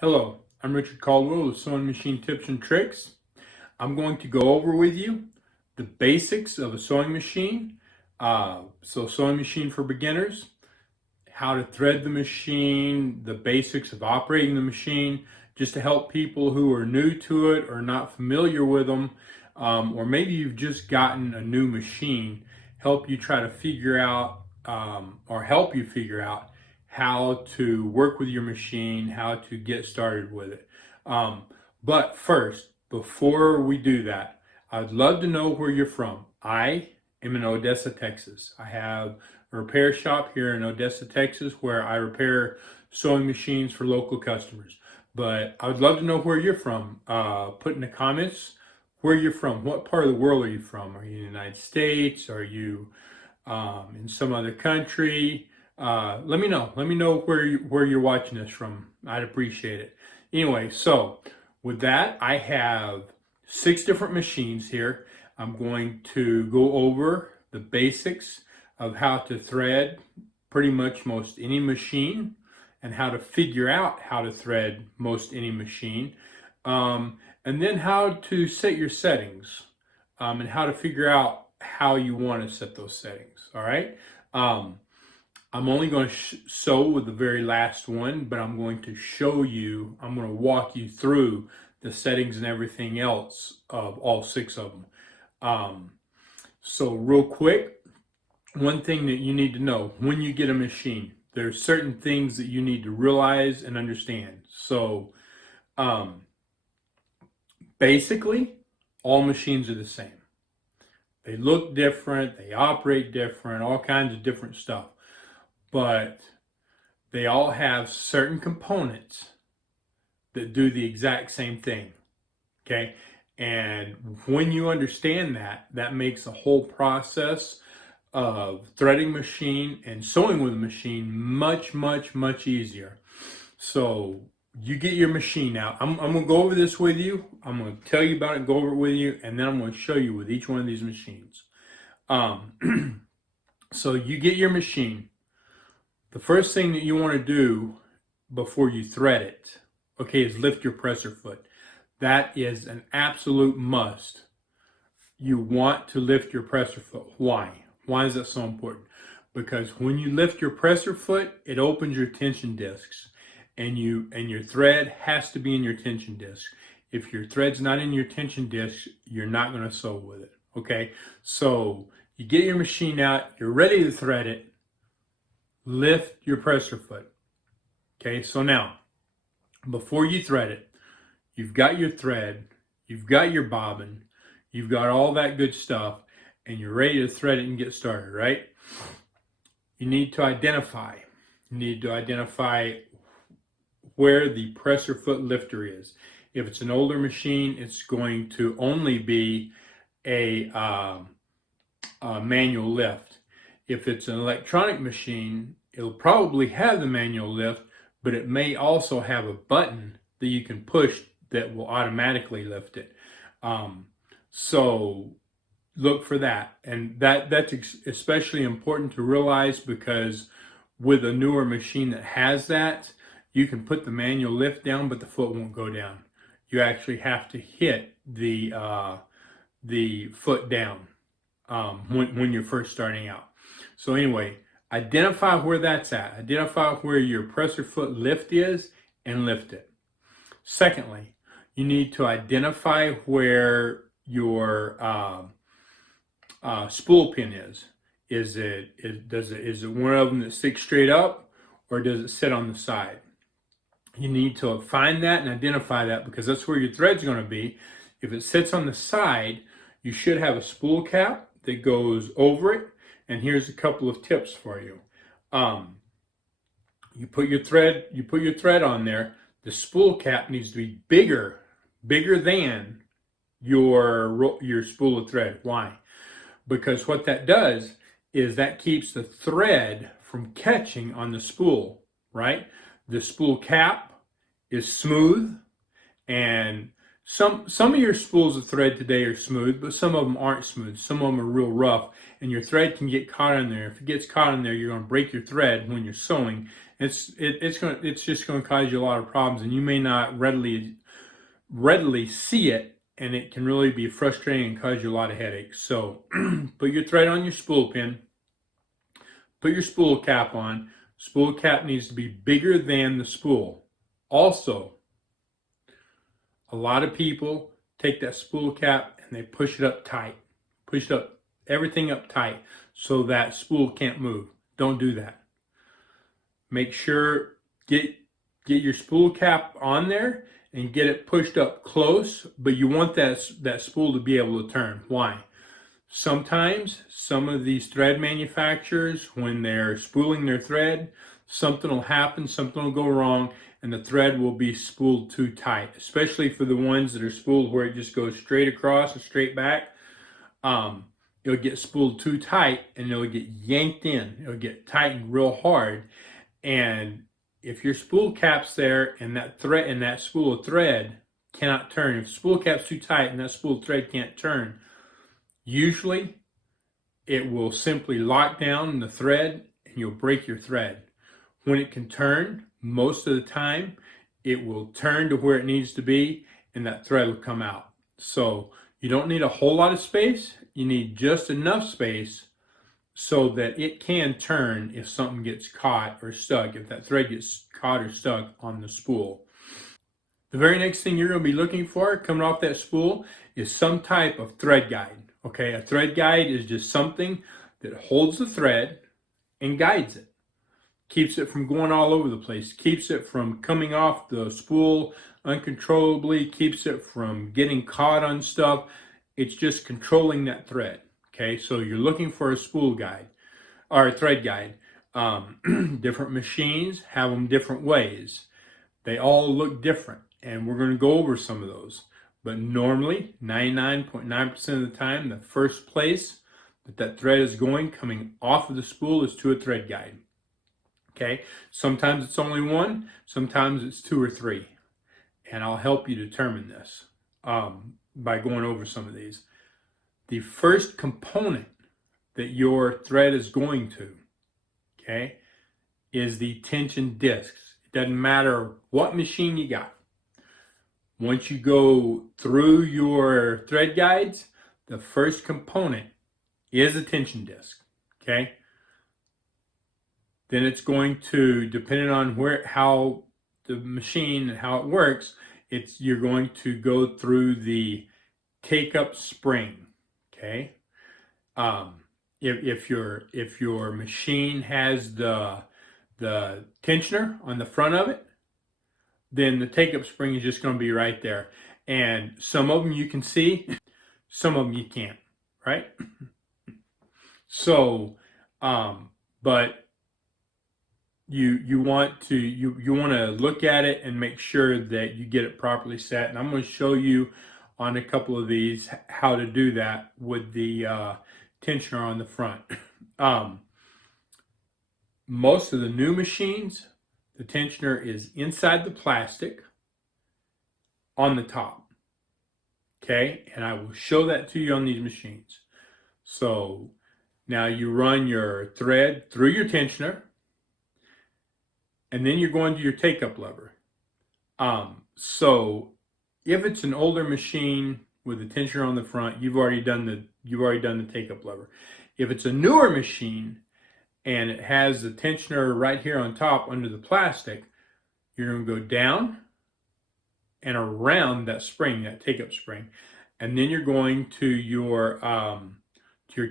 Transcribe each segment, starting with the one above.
Hello, I'm Richard Caldwell with Sewing Machine Tips and Tricks. I'm going to go over with you the basics of a sewing machine. Sewing machine for beginners, how to thread the machine, the basics of operating the machine, just to help people who are new to it or not familiar with them, or maybe you've just gotten a new machine, help you try to figure out or help you figure out how to work with your machine, how to get started with it. But first, before we do that, I'd love to know where you're from. I am in Odessa, Texas. I have a repair shop here in Odessa, Texas, where I repair sewing machines for local customers. But I would love to know where you're from. Put in the comments where you're from. What part of the world are you from? Are you in the United States? Are you in some other country? Let me know. Let me know where you're watching this from. I'd appreciate it. Anyway, so with that, I have 6 different machines here. I'm going to go over the basics of how to thread pretty much most any machine and how to figure out how to thread most any machine. And then how to set your settings and how to figure out how you want to set those settings. All right. I'm only going to sew with the very last one, but I'm going to walk you through the settings and everything else of all 6 of them. So real quick, one thing that you need to know when you get a machine, there's certain things that you need to realize and understand. So basically, all machines are the same. They look different, they operate different, all kinds of different stuff. But they all have certain components that do the exact same thing, okay? And when you understand that, that makes the whole process of threading machine and sewing with a machine much, much, much easier. So you get your machine out. I'm going to go over this with you. I'm going to tell you about it, go over it with you, and then I'm going to show you with each one of these machines. So you get your machine. The first thing that you want to do before you thread it, okay, is lift your presser foot. That is an absolute must. You want to lift your presser foot. Why? Why is that so important? Because when you lift your presser foot, it opens your tension discs, and your thread has to be in your tension disc. If your thread's not in your tension disc, you're not going to sew with it. Okay, so you get your machine out, you're ready to thread it. Lift your presser foot. Okay, so now, before you thread it, you've got your thread, you've got your bobbin, you've got all that good stuff, and you're ready to thread it and get started, right? You need to identify. You need to identify where the presser foot lifter is. If it's an older machine, it's going to only be a manual lift. If it's an electronic machine, it'll probably have the manual lift, but it may also have a button that you can push that will automatically lift it. So look for that. And that's especially important to realize, because with a newer machine that has that, you can put the manual lift down, but the foot won't go down. You actually have to hit the foot down when you're first starting out. So anyway, identify where that's at. Identify where your presser foot lift is and lift it. Secondly, you need to identify where your spool pin is. Is it one of them that sticks straight up, or does it sit on the side? You need to find that and identify that, because that's where your thread's going to be. If it sits on the side, you should have a spool cap that goes over it. And here's a couple of tips for you. You put your thread on there. The spool cap needs to be bigger than your spool of thread. Why? Because what that does is that keeps the thread from catching on the spool, right? The spool cap is smooth, and Some of your spools of thread today are smooth, but some of them aren't smooth. Some of them are real rough, and your thread can get caught in there. If it gets caught in there, you're going to break your thread when you're sewing. It's just going to cause you a lot of problems, and you may not readily see it, and it can really be frustrating and cause you a lot of headaches. So put your thread on your spool pin, put your spool cap on. Spool cap needs to be bigger than the spool. Also, a lot of people take that spool cap and they push it up tight, everything up tight so that spool can't move. Don't do that. Make sure, get your spool cap on there and get it pushed up close, but you want that spool to be able to turn. Why? Sometimes some of these thread manufacturers, when they're spooling their thread, something will happen, something will go wrong, and the thread will be spooled too tight, especially for the ones that are spooled where it just goes straight across and straight back. It'll get spooled too tight and it'll get yanked in. It'll get tightened real hard. And if your spool cap's there and that thread and that spool of thread cannot turn, if the spool cap's too tight and that spool of thread can't turn, usually it will simply lock down the thread and you'll break your thread. When it can turn, most of the time, it will turn to where it needs to be and that thread will come out. So you don't need a whole lot of space. You need just enough space so that it can turn if something gets caught or stuck, if that thread gets caught or stuck on the spool. The very next thing you're going to be looking for coming off that spool is some type of thread guide. Okay, a thread guide is just something that holds the thread and guides it. Keeps it from going all over the place, keeps it from coming off the spool uncontrollably, keeps it from getting caught on stuff. It's just controlling that thread. Okay, so you're looking for a spool guide or a thread guide. Different machines have them different ways. They all look different, and we're going to go over some of those. But normally, 99.9% of the time, the first place that thread is going coming off of the spool is to a thread guide. Okay, sometimes it's only one, sometimes it's two or three. And I'll help you determine this by going over some of these. The first component that your thread is going to, okay, is the tension discs. It doesn't matter what machine you got. Once you go through your thread guides, the first component is a tension disc, okay? Then it's going to, depending on how the machine and how it works, you're going to go through the take-up spring, okay? If your machine has the tensioner on the front of it, then the take-up spring is just going to be right there. And some of them you can see, some of them you can't, right? So, but you want to look at it and make sure that you get it properly set. And I'm going to show you on a couple of these how to do that with the tensioner on the front. Most of the new machines, the tensioner is inside the plastic on the top. Okay, and I will show that to you on these machines. So now you run your thread through your tensioner, and then you're going to your take-up lever. So if it's an older machine with the tensioner on the front, you've already done the take-up lever. If it's a newer machine and it has the tensioner right here on top under the plastic, you're going to go down and around that spring, that take-up spring, and then you're going to your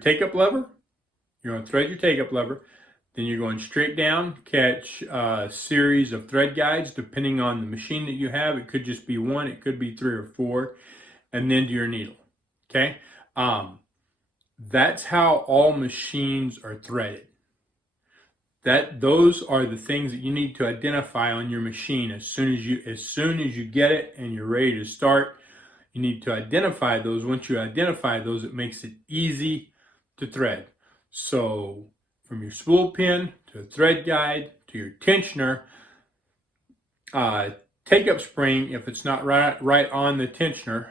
take-up lever. You're going to thread your take-up lever. Then you're going straight down, catch a series of thread guides depending on the machine that you have. It could just be one, it could be 3 or 4, and then to your needle. Okay, that's how all machines are threaded. Those are the things that you need to identify on your machine as soon as you get it and you're ready to start. You need to identify those. Once you identify those, it makes it easy to thread. So from your spool pin to a thread guide to your tensioner, take up spring, if it's not right on the tensioner,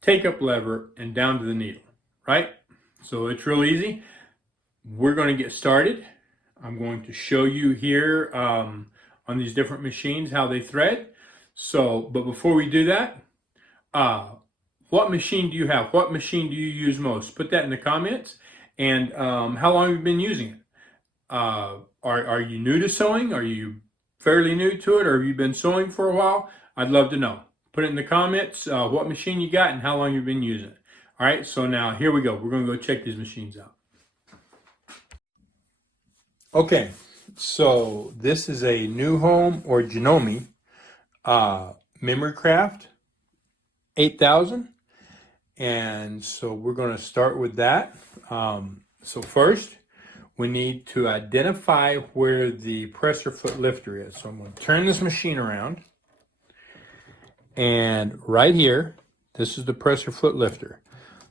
take up lever and down to the needle, right? So it's real easy. We're going to get started. I'm going to show you here on these different machines how they thread. So, but before we do that, what machine do you have? What machine do you use most? Put that in the comments. And how long have you been using it? Are you new to sewing? Are you fairly new to it? Or have you been sewing for a while? I'd love to know. Put it in the comments what machine you got and how long you've been using it. All right, so now here we go. We're going to go check these machines out. Okay, so this is a New Home or Janome Memory Craft 8000. And so we're going to start with that. So first, we need to identify where the presser foot lifter is. So I'm going to turn this machine around. And right here, this is the presser foot lifter.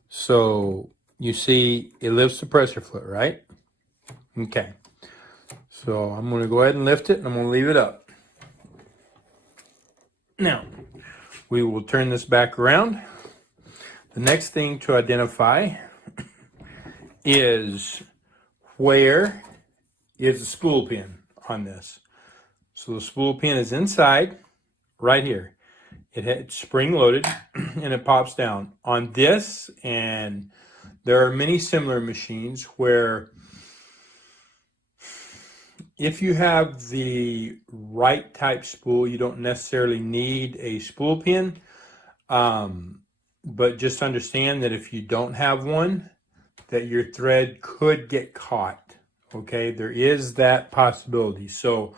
So you see it lifts the presser foot, right? Okay. So I'm going to go ahead and lift it, and I'm going to leave it up. Now, we will turn this back around. The next thing to identify is where is the spool pin on this. So the spool pin is inside, right here. It's spring loaded and it pops down. On this, and there are many similar machines where if you have the right type spool, you don't necessarily need a spool pin. But just understand that if you don't have one, that your thread could get caught. Okay, there is that possibility. So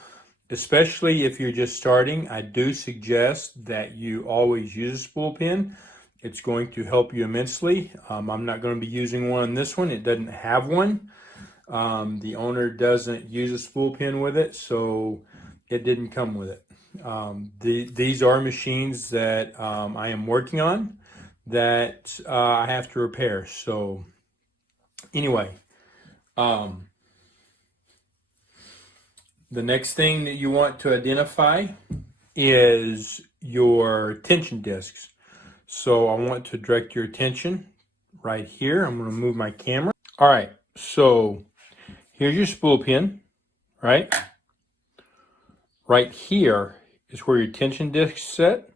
especially if you're just starting, I do suggest that you always use a spool pin. It's going to help you immensely. I'm not going to be using one on this one. It doesn't have one. The owner doesn't use a spool pin with it, so it didn't come with it. These are machines that I am working on that I have to repair. So anyway, the next thing that you want to identify is your tension discs. So I want to direct your attention right here. I'm going to move my camera. All right, so here's your spool pin, right? Right here is where your tension discs set.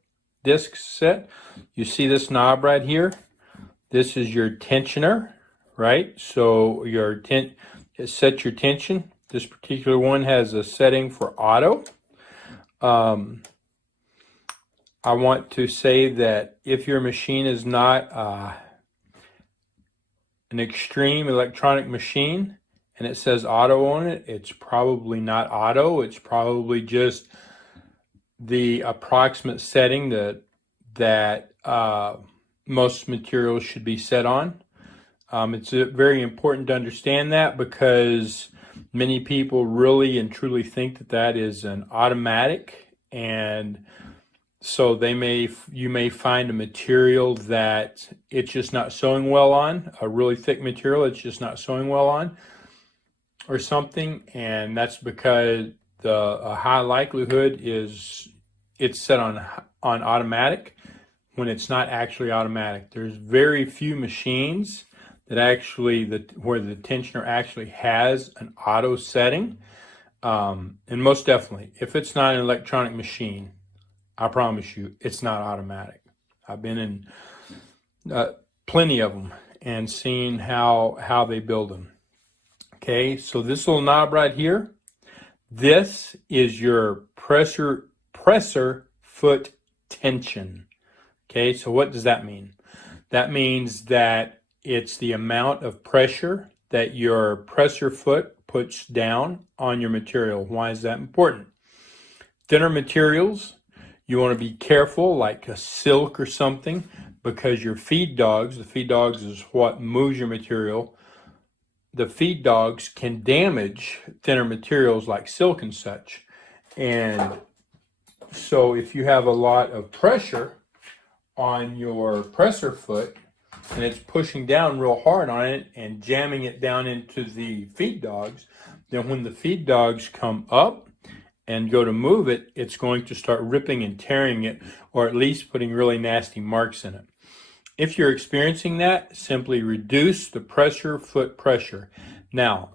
You see this knob right here? This is your tensioner, right? So it sets your tension. This particular one has a setting for auto. I want to say that if your machine is not an extreme electronic machine and it says auto on it, it's probably not auto. It's probably just the approximate setting that most materials should be set on. It's very important to understand that because many people really and truly think that that is an automatic, and so you may find a material that it's just not sewing well on, a really thick material it's just not sewing well on or something, and that's because a high likelihood is it's set on automatic when it's not actually automatic. There's very few machines that actually where the tensioner actually has an auto setting, and most definitely if it's not an electronic machine, I promise you it's not automatic. I've been in plenty of them and seen how they build them. Okay, so this little knob right here, this is your presser foot tension. Okay, so what does that mean? That means that it's the amount of pressure that your presser foot puts down on your material. Why is that important? Thinner materials, you want to be careful, like a silk or something, because your feed dogs, the feed dogs is what moves your material. The feed dogs can damage thinner materials like silk and such. And so if you have a lot of pressure on your presser foot and it's pushing down real hard on it and jamming it down into the feed dogs, then when the feed dogs come up and go to move it, it's going to start ripping and tearing it, or at least putting really nasty marks in it. If you're experiencing that, simply reduce the foot pressure. Now,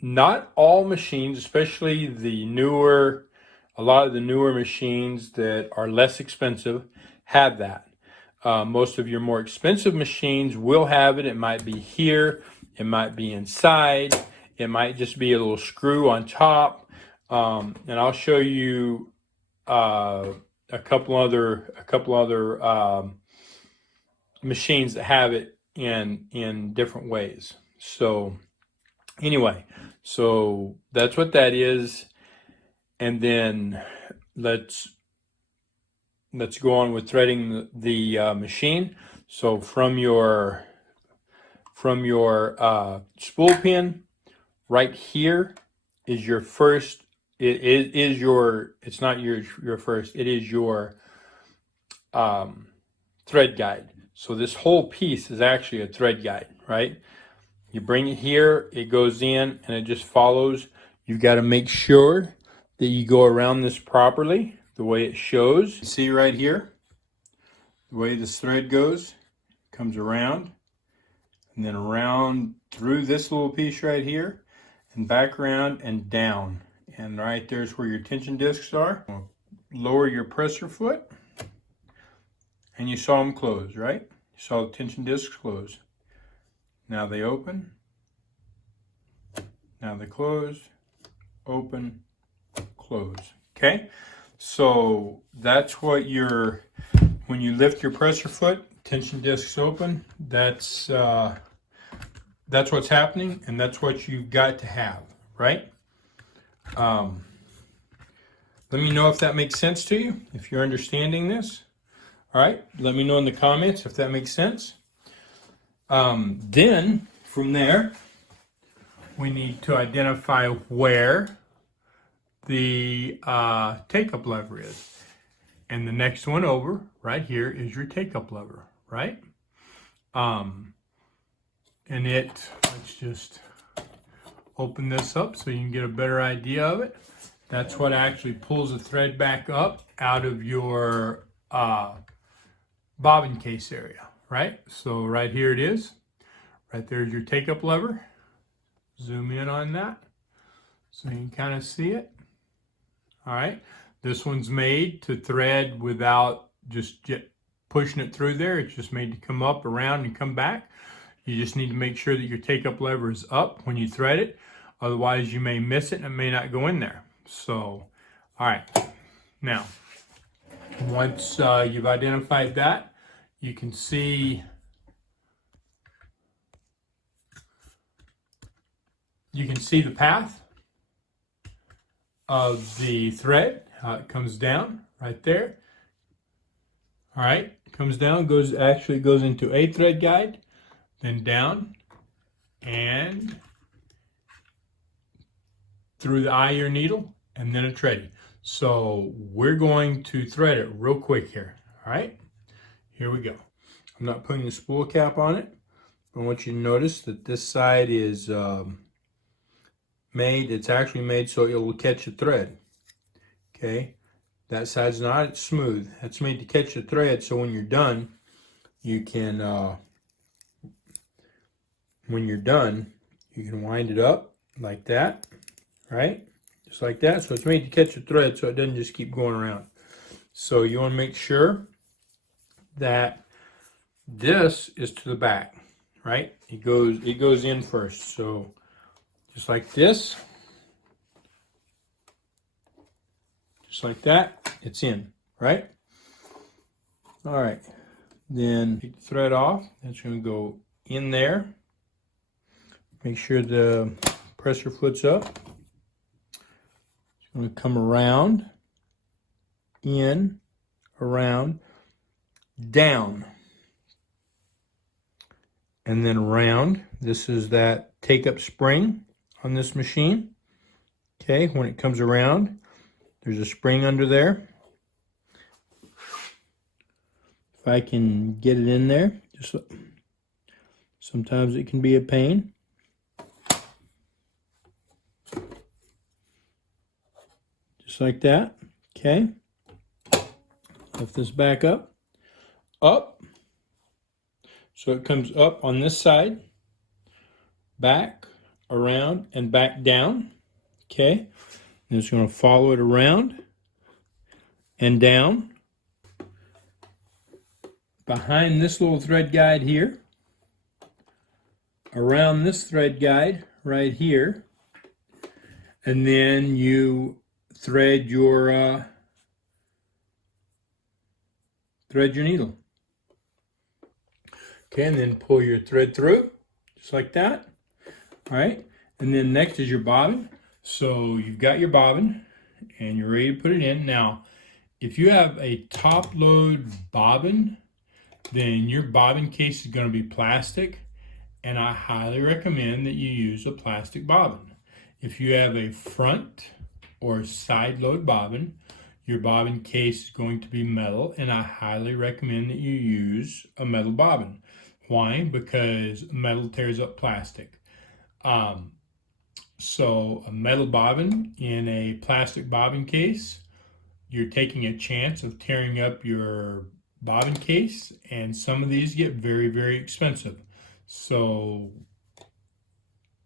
not all machines, especially a lot of the newer machines that are less expensive, have that. Most of your more expensive machines will have it. It might be here, it might be inside, it might just be a little screw on top. And I'll show you a couple other machines that have it in different ways. So anyway, so that's what that is. And then let's go on with threading the machine. So from your spool pin right here is your first. It's not your first. It is your thread guide. So this whole piece is actually a thread guide, right? You bring it here, it goes in, and it just follows. You've got to make sure that you go around this properly, the way it shows. See right here, the way this thread goes, comes around, and then around through this little piece right here, and back around and down. And right there's where your tension discs are. Lower your presser foot, and you saw them close, right? You saw the tension discs close. Now they open, now they close, open, close. Okay, so that's what when you lift your presser foot, tension discs open, that's what's happening, and that's what you've got to have, right? Let me know if that makes sense to you, if you're understanding this. All right, let me know in the comments if that makes sense. Then from there, we need to identify where the take-up lever is. And the next one over right here is your take-up lever, right? And let's just open this up so you can get a better idea of it. That's what actually pulls the thread back up out of your bobbin case area, right? So right here it is. Right there's your take-up lever. Zoom in on that so you can kind of see it. All right. This one's made to thread without just pushing it through there. It's just made to come up, around, and come back. You just need to make sure that your take-up lever is up when you thread it. Otherwise, you may miss it and it may not go in there. So, all right. Now, once you've identified that, you can see the path of the thread, how it comes down right there. All right, it comes down, actually goes into a thread guide, then down and through the eye of your needle, and then a treadie. So we're going to thread it real quick here. All right, here we go. I'm not putting the spool cap on it, but I want you to notice that this side is it's actually made so it will catch the thread. Okay, that side's not, it's smooth. That's made to catch the thread, so when you're done, you can wind it up like that, right? Just like that. So it's made to catch the thread so it doesn't just keep going around. So you want to make sure that this is to the back, right? It goes in first. So just like this, just like that, it's in, right? All right, then take the thread off. It's going to go in there. Make sure the presser foot's up. It's going to come around, in, around, down, and then around. This is that take-up spring on this machine. Okay, when it comes around, there's a spring under there. If I can get it in there, sometimes it can be a pain. just like that. Okay. Lift this back up. So it comes up on this side, back, around, and back down. Okay. And it's going to follow it around and down. Behind this little thread guide here, around this thread guide right here, and then you thread your needle. Okay, and then pull your thread through, just like that. All right, and then next is your bobbin. So you've got your bobbin, and you're ready to put it in. Now, if you have a top load bobbin, then your bobbin case is going to be plastic, and I highly recommend that you use a plastic bobbin. If you have a front or side load bobbin, your bobbin case is going to be metal, and I highly recommend that you use a metal bobbin. Why? Because metal tears up plastic. So a metal bobbin in a plastic bobbin case, you're taking a chance of tearing up your bobbin case, and some of these get very, very expensive. So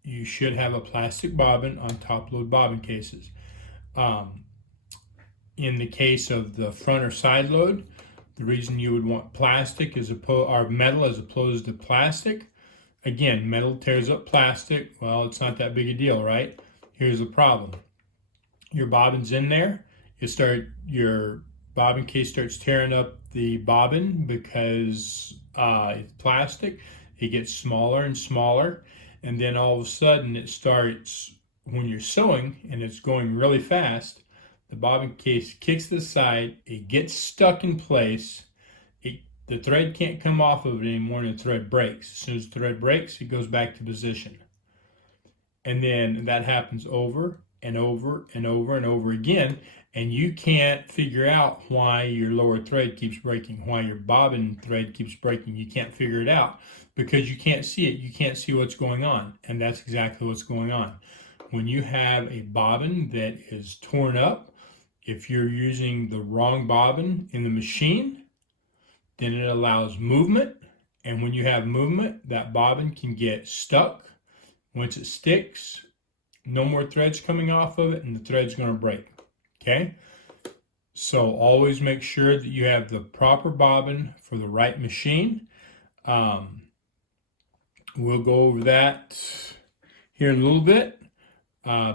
you should have a plastic bobbin on top load bobbin cases. In the case of the front or side load, the reason you would want plastic or metal as opposed to plastic, again, metal tears up plastic. Well, it's not that big a deal, right? Here's the problem. Your bobbin's in there. Your bobbin case starts tearing up the bobbin because it's plastic. It gets smaller and smaller. And then all of a sudden it starts, when you're sewing and it's going really fast, the bobbin case kicks to the side, it gets stuck in place, the thread can't come off of it anymore, and the thread breaks. As soon as the thread breaks, it goes back to position. And then that happens over and over and over and over again, and you can't figure out why your lower thread keeps breaking, why your bobbin thread keeps breaking. You can't figure it out because you can't see it. You can't see what's going on, and that's exactly what's going on. When you have a bobbin that is torn up, if you're using the wrong bobbin in the machine, then it allows movement. And when you have movement, that bobbin can get stuck. Once it sticks, no more threads coming off of it, and the thread's going to break. Okay? So always make sure that you have the proper bobbin for the right machine. We'll go over that here in a little bit.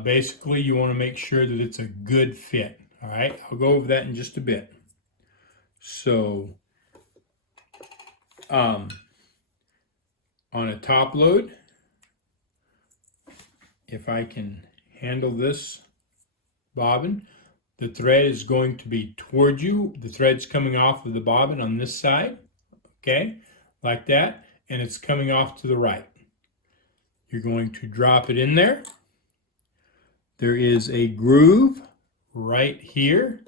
Basically, you want to make sure that it's a good fit. All right, I'll go over that in just a bit. So, on a top load, if I can handle this bobbin, the thread is going to be toward you. The thread's coming off of the bobbin on this side, okay, like that, and it's coming off to the right. You're going to drop it in there. There is a groove right here.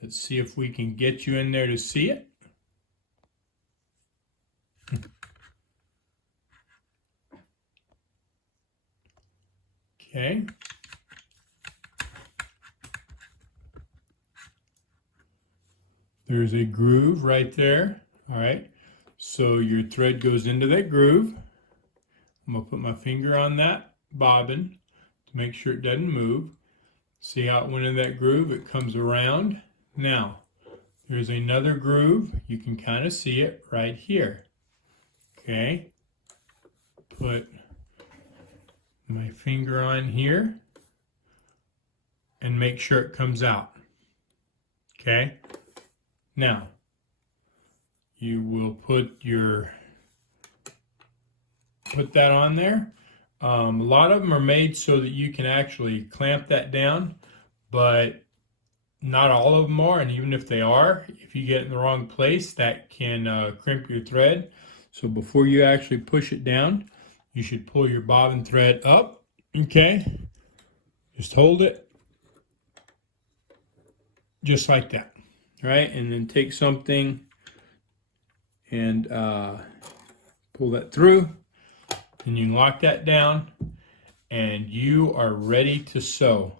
Let's see if we can get you in there to see it. Okay. There's a groove right there. All right. So your thread goes into that groove. I'm going to put my finger on that bobbin to make sure it doesn't move. See how it went in that groove? It comes around. Now, there's another groove. You can kind of see it right here. Okay. Put my finger on here and make sure it comes out. Okay. Now, you will put that on there. A lot of them are made so that you can actually clamp that down, but not all of them are, and even if they are, if you get it in the wrong place, that can crimp your thread. So before you actually push it down, you should pull your bobbin thread up, okay? Just hold it, just like that, right? And then take something and pull that through, and you can lock that down, and you are ready to sew.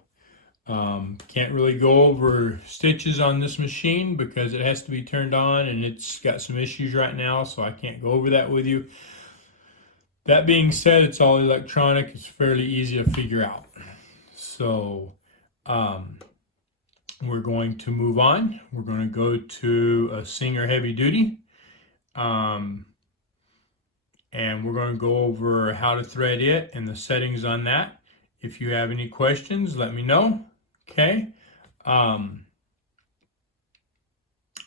Can't really go over stitches on this machine because it has to be turned on and it's got some issues right now, so I can't go over that with you. That being said, it's all electronic. It's fairly easy to figure out. So we're going to move on. We're going to go to a Singer Heavy Duty. And we're going to go over how to thread it and the settings on that. If you have any questions, let me know. Okay.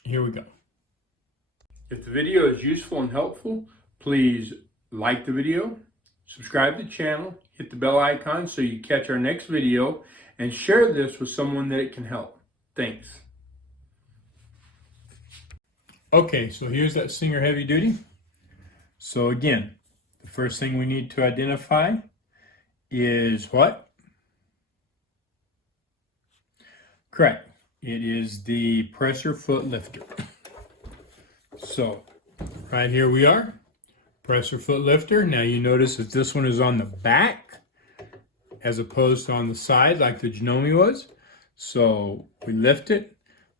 Here we go. If the video is useful and helpful, please like the video, subscribe to the channel, hit the bell icon so you catch our next video, and share this with someone that it can help. Thanks. Okay, so here's that Singer Heavy Duty. So again, the first thing we need to identify is what? Correct. It is the presser foot lifter. So right here we are, presser foot lifter. Now you notice that this one is on the back as opposed to on the side like the Janome was. So we lift it.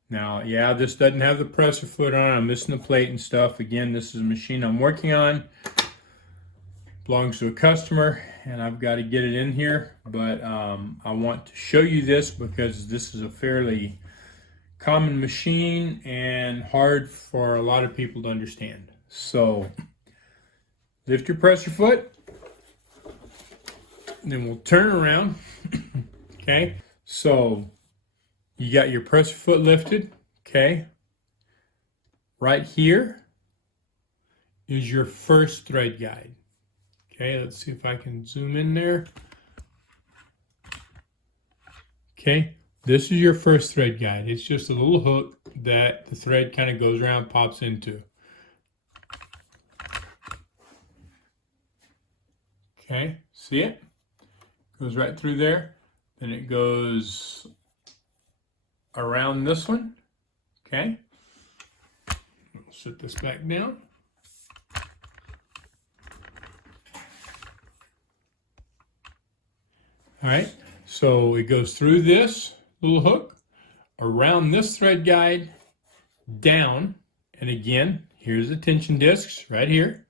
Now, yeah, this doesn't have the presser foot on. I'm missing the plate and stuff. Again, this is a machine I'm working on. Belongs to a customer, and I've got to get it in here. But I want to show you this because this is a fairly common machine and hard for a lot of people to understand. So, lift your presser foot. Then we'll turn around. Okay, so you got your presser foot lifted, okay? Right here is your first thread guide. Okay, let's see if I can zoom in there. Okay, this is your first thread guide. It's just a little hook that the thread kind of goes around, pops into. Okay, see it? Goes right through there. Then it goes around this one. Okay, we'll set this back down. All right, so it goes through this little hook, around this thread guide, down, and again, here's the tension discs right here.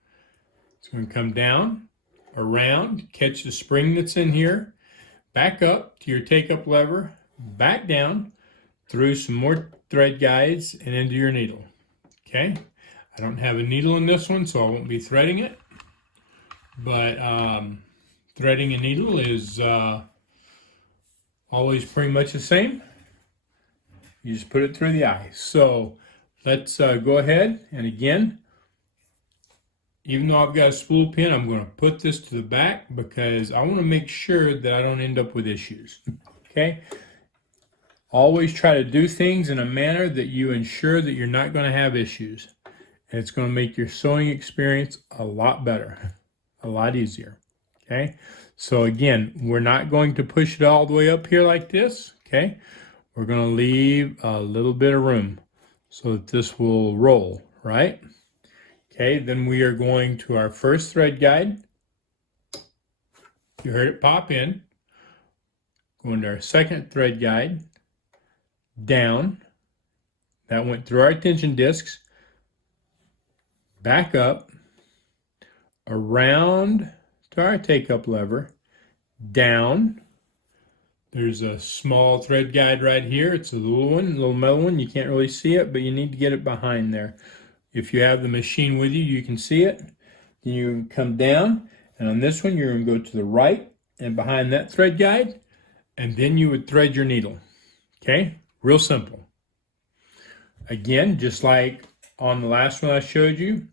It's going to come down, around, catch the spring that's in here, back up to your take-up lever, back down, through some more thread guides and into your needle. Okay, I don't have a needle in this one, so I won't be threading it. But threading a needle is always pretty much the same. You just put it through the eye. So let's go ahead, and again, even though I've got a spool pin, I'm going to put this to the back because I want to make sure that I don't end up with issues. Okay. Always try to do things in a manner that you ensure that you're not going to have issues. And it's going to make your sewing experience a lot better, a lot easier. Okay, so again, we're not going to push it all the way up here like this. Okay, we're going to leave a little bit of room so that this will roll, right? Okay, then we are going to our first thread guide. You heard it pop in. Going to our second thread guide. Down, that went through our tension discs, back up, around to our take-up lever, down. There's a small thread guide right here. It's a little one, a little metal one. You can't really see it, but you need to get it behind there. If you have the machine with you, you can see it. Then you come down, and on this one, you're going to go to the right and behind that thread guide, and then you would thread your needle. Okay? Real simple. Again, just like on the last one I showed you,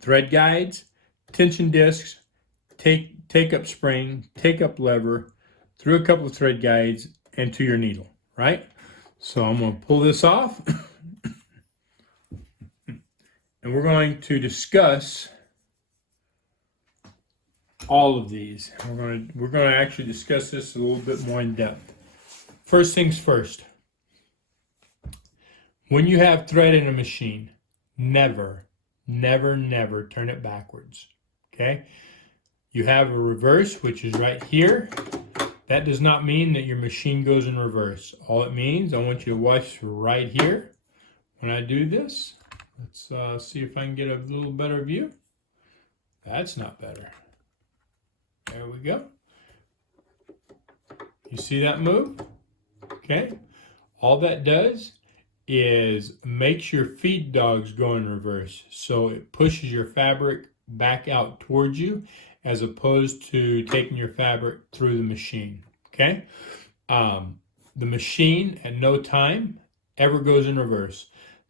thread guides, tension discs, take up spring, take up lever, through a couple of thread guides, and to your needle, right? So I'm going to pull this off, and we're going to discuss all of these. We're going to actually discuss this a little bit more in depth. First things first. When you have thread in a machine, never, never, never turn it backwards, okay? You have a reverse, which is right here. That does not mean that your machine goes in reverse. All it means, I want you to watch right here when I do this. Let's see if I can get a little better view. That's not better. There we go. You see that move? Okay. All that does is makes your feed dogs go in reverse. So it pushes your fabric back out towards you as opposed to taking your fabric through the machine. Okay. The machine at no time ever goes in reverse.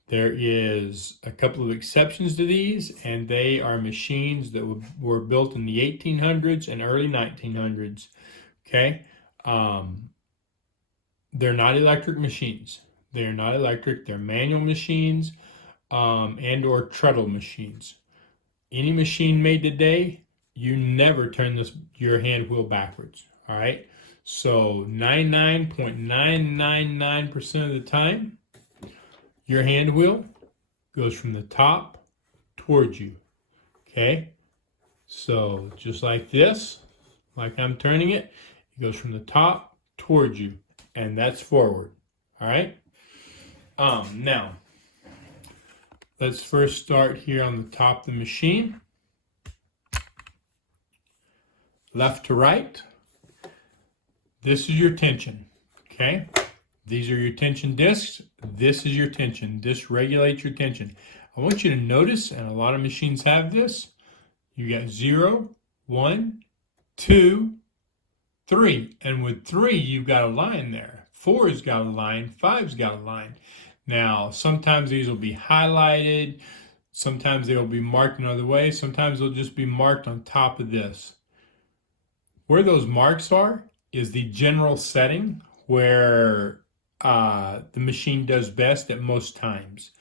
There is a couple of exceptions to these, and they are machines that were built in the 1800s and early 1900s. Okay. They're not electric machines. They're not electric. They're manual machines and or treadle machines. Any machine made today, you never turn your hand wheel backwards. All right. So 99.999% of the time, your hand wheel goes from the top towards you. Okay. So just like this, like I'm turning it, it goes from the top towards you, and that's forward. All right. Now, let's first start here on the top of the machine. Left to right. This is your tension. Okay. These are your tension discs. This is your tension. This regulates your tension. I want you to notice, and a lot of machines have this, you got 0, 1, 2, 3. And with 3, you've got a line there. 4's got a line. 5's got a line. Now, sometimes these will be highlighted. Sometimes they'll be marked another way. Sometimes they'll just be marked on top of this. Where those marks are is the general setting where the machine does best at most times.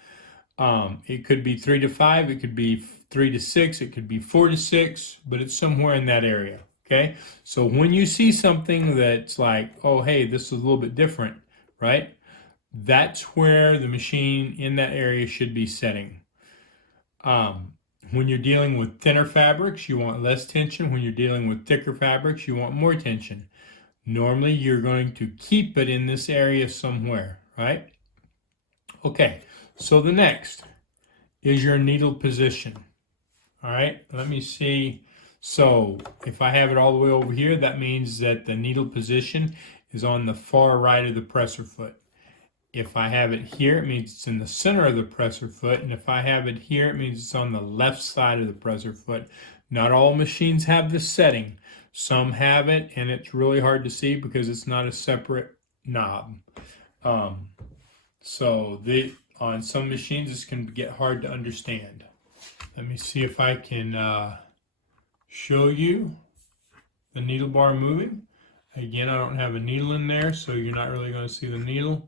It could be 3 to 5, it could be 3 to 6, it could be 4 to 6, but it's somewhere in that area. Okay, so when you see something that's like, oh, hey, this is a little bit different, right? That's where the machine in that area should be setting. When you're dealing with thinner fabrics, you want less tension. When you're dealing with thicker fabrics, you want more tension. Normally, you're going to keep it in this area somewhere, right? Okay, so the next is your needle position. All right, let me see. So if I have it all the way over here, that means that the needle position is on the far right of the presser foot. If I have it here, it means it's in the center of the presser foot. And if I have it here, it means it's on the left side of the presser foot. Not all machines have this setting. Some have it, and it's really hard to see because it's not a separate knob. So on some machines, this can get hard to understand. Let me see if I can show you the needle bar moving. Again, I don't have a needle in there, so you're not really going to see the needle.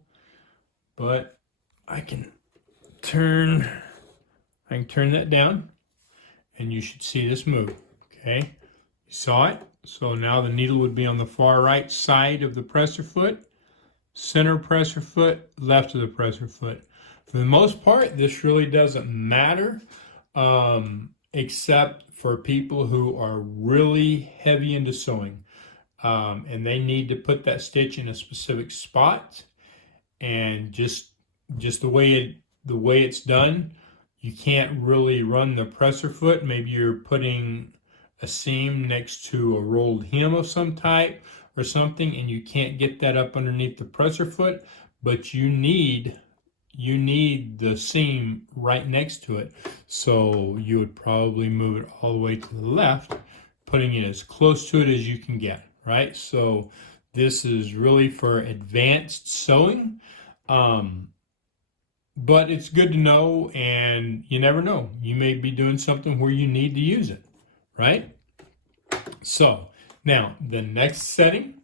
But I can turn that down, and you should see this move. Okay, you saw it. So now the needle would be on the far right side of the presser foot, center presser foot, left of the presser foot. For the most part, this really doesn't matter, except for people who are really heavy into sewing, and they need to put that stitch in a specific spot. And just the way it's done, you can't really run the presser foot. Maybe you're putting a seam next to a rolled hem of some type or something, and you can't get that up underneath the presser foot, but you need the seam right next to it. So you would probably move it all the way to the left, putting it as close to it as you can get, right? So this is really for advanced sewing, but it's good to know, and you never know. You may be doing something where you need to use it, right? So now the next setting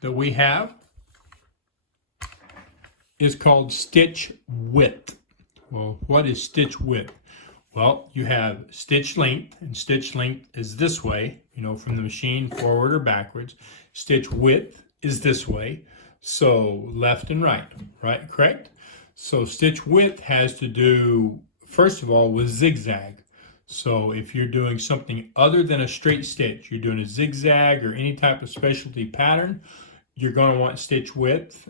that we have is called stitch width. Well, what is stitch width? Well, you have stitch length, and stitch length is this way, from the machine forward or backwards. Stitch width is this way, so left and right, correct? So stitch width has to do, first of all, with zigzag. So if you're doing something other than a straight stitch, you're doing a zigzag or any type of specialty pattern, you're going to want stitch width,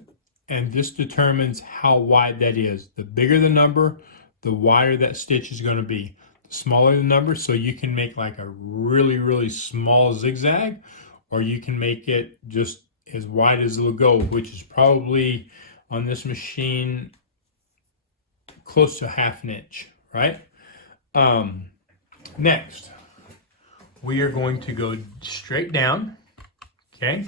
and this determines how wide that is. The bigger the number, the wider that stitch is going to be. The smaller the number, so you can make like a really, really small zigzag, or you can make it just as wide as it'll go, which is probably on this machine close to 1/2 inch, right? Next, we are going to go straight down, okay?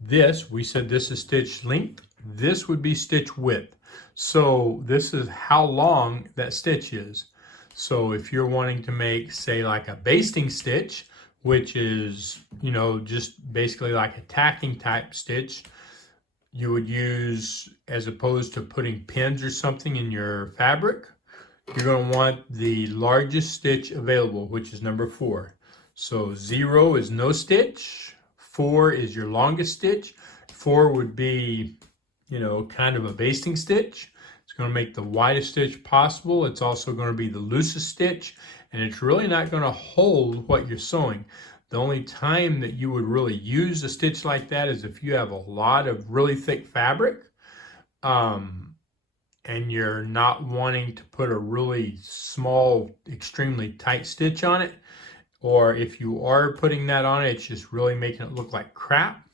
This, we said this is stitch length. This would be stitch width. So this is how long that stitch is. So if you're wanting to make, say, like a basting stitch, which is, you know, just basically like a tacking type stitch, you would use, as opposed to putting pins or something in your fabric, you're going to want the largest stitch available, which is number 4. So 0 is no stitch, 4 is your longest stitch. 4 would be, you know, kind of a basting stitch. It's going to make the widest stitch possible. It's also going to be the loosest stitch, and it's really not going to hold what you're sewing. The only time that you would really use a stitch like that is if you have a lot of really thick fabric, and you're not wanting to put a really small, extremely tight stitch on it, or if you are putting that on it, it's just really making it look like crap.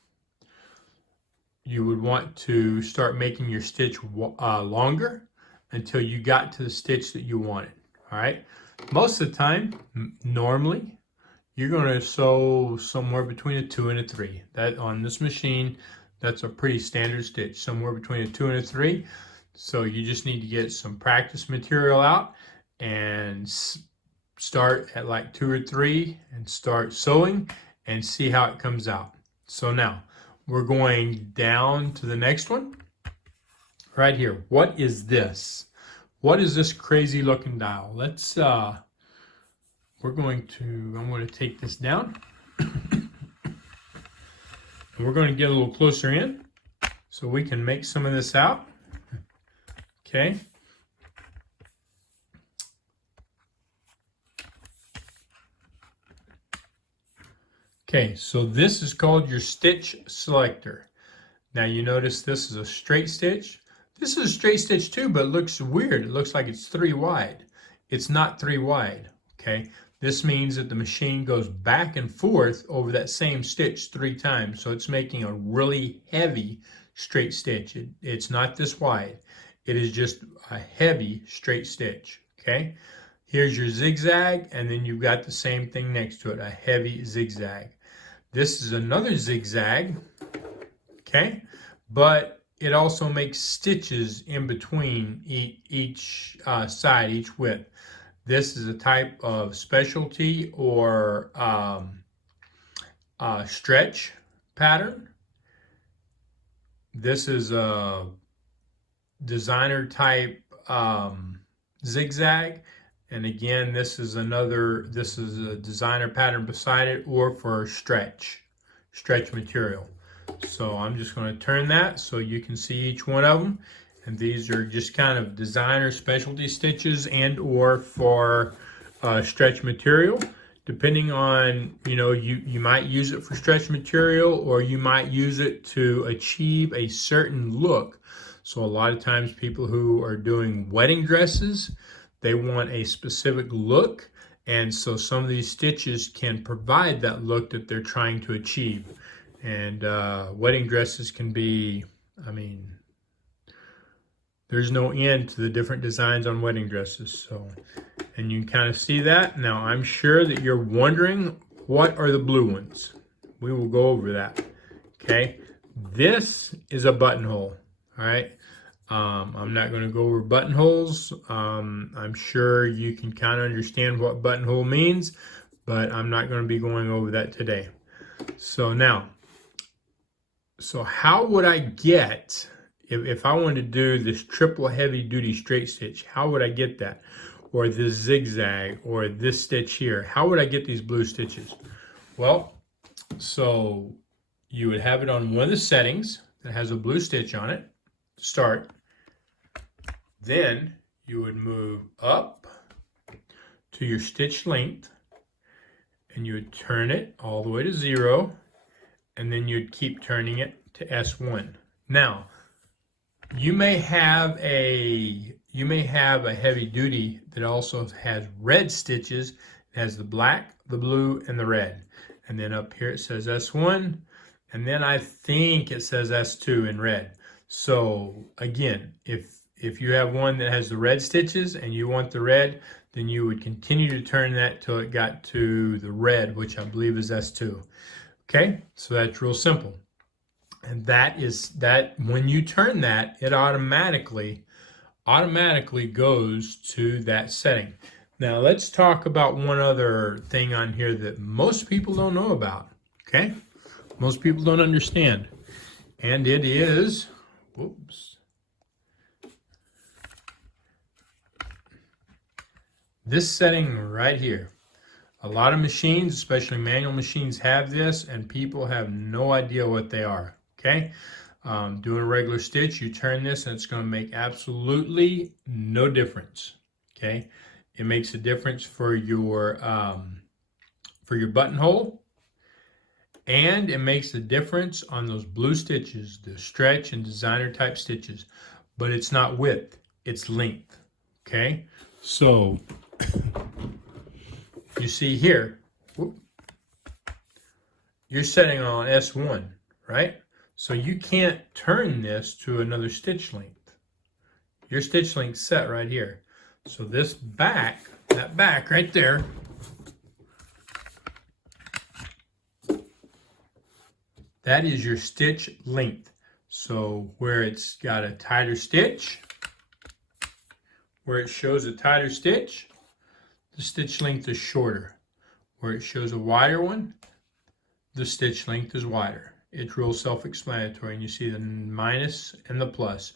You would want to start making your stitch longer until you got to the stitch that you wanted. All right. Most of the time, normally, you're going to sew somewhere between a 2 and a 3. That on this machine, that's a pretty standard stitch, somewhere between a 2 and a 3. So you just need to get some practice material out and start at like 2 or 3 and start sewing and see how it comes out. So now we're going down to the next one right here. What is this? What is this crazy looking dial? Let's I'm going to take this down and we're going to get a little closer in so we can make some of this out. Okay. Okay, so this is called your stitch selector. Now you notice this is a straight stitch. This is a straight stitch too, but it looks weird. It looks like it's 3 wide. It's not 3 wide, okay? This means that the machine goes back and forth over that same stitch 3 times. So it's making a really heavy straight stitch. It's not this wide. It is just a heavy straight stitch, okay? Here's your zigzag, and then you've got the same thing next to it, a heavy zigzag. This is another zigzag, okay? But it also makes stitches in between each side, each width. This is a type of specialty or stretch pattern. This is a designer type zigzag, and again this is a designer pattern beside it, or for stretch material. So I'm just going to turn that so you can see each one of them, and these are just kind of designer specialty stitches and or for stretch material, depending on, you know, you might use it for stretch material, or you might use it to achieve a certain look. So a lot of times people who are doing wedding dresses, they want a specific look, and so some of these stitches can provide that look that they're trying to achieve. And wedding dresses can be, I mean, there's no end to the different designs on wedding dresses. So, and you can kind of see that. Now I'm sure that you're wondering, what are the blue ones? We will go over that. Okay, this is a buttonhole. All right. I'm not going to go over buttonholes. I'm sure you can kind of understand what buttonhole means, but I'm not going to be going over that today. So now, so how would I get, if I wanted to do this triple heavy duty straight stitch, how would I get that? Or this zigzag, or this stitch here, how would I get these blue stitches? Well, so you would have it on one of the settings that has a blue stitch on it to start. Then you would move up to your stitch length, and you would turn it all the way to 0, and then you'd keep turning it to S1. Now, you may have a heavy duty that also has red stitches. It has the black, the blue, and the red. And then up here it says S1, and then I think it says S2 in red. So again, if you have one that has the red stitches and you want the red, then you would continue to turn that till it got to the red, which I believe is S2. Okay, so that's real simple. And that is that when you turn that, it automatically goes to that setting. Now let's talk about one other thing on here that most people don't know about. Okay, most people don't understand, and it is, whoops, this setting right here. A lot of machines, especially manual machines, have this, and people have no idea what they are. Okay, doing a regular stitch, you turn this, and it's going to make absolutely no difference. Okay, it makes a difference for your buttonhole, and it makes a difference on those blue stitches, the stretch and designer type stitches. But it's not width; it's length. Okay, so you see here, you're setting on S1, right? So you can't turn this to another stitch length. Your stitch length set right here. So this back, that back right there, that is your stitch length. So where it's got a tighter stitch, where it shows a tighter stitch, the stitch length is shorter. Where it shows a wider one, the stitch length is wider. It's real self-explanatory, and you see the minus and the plus.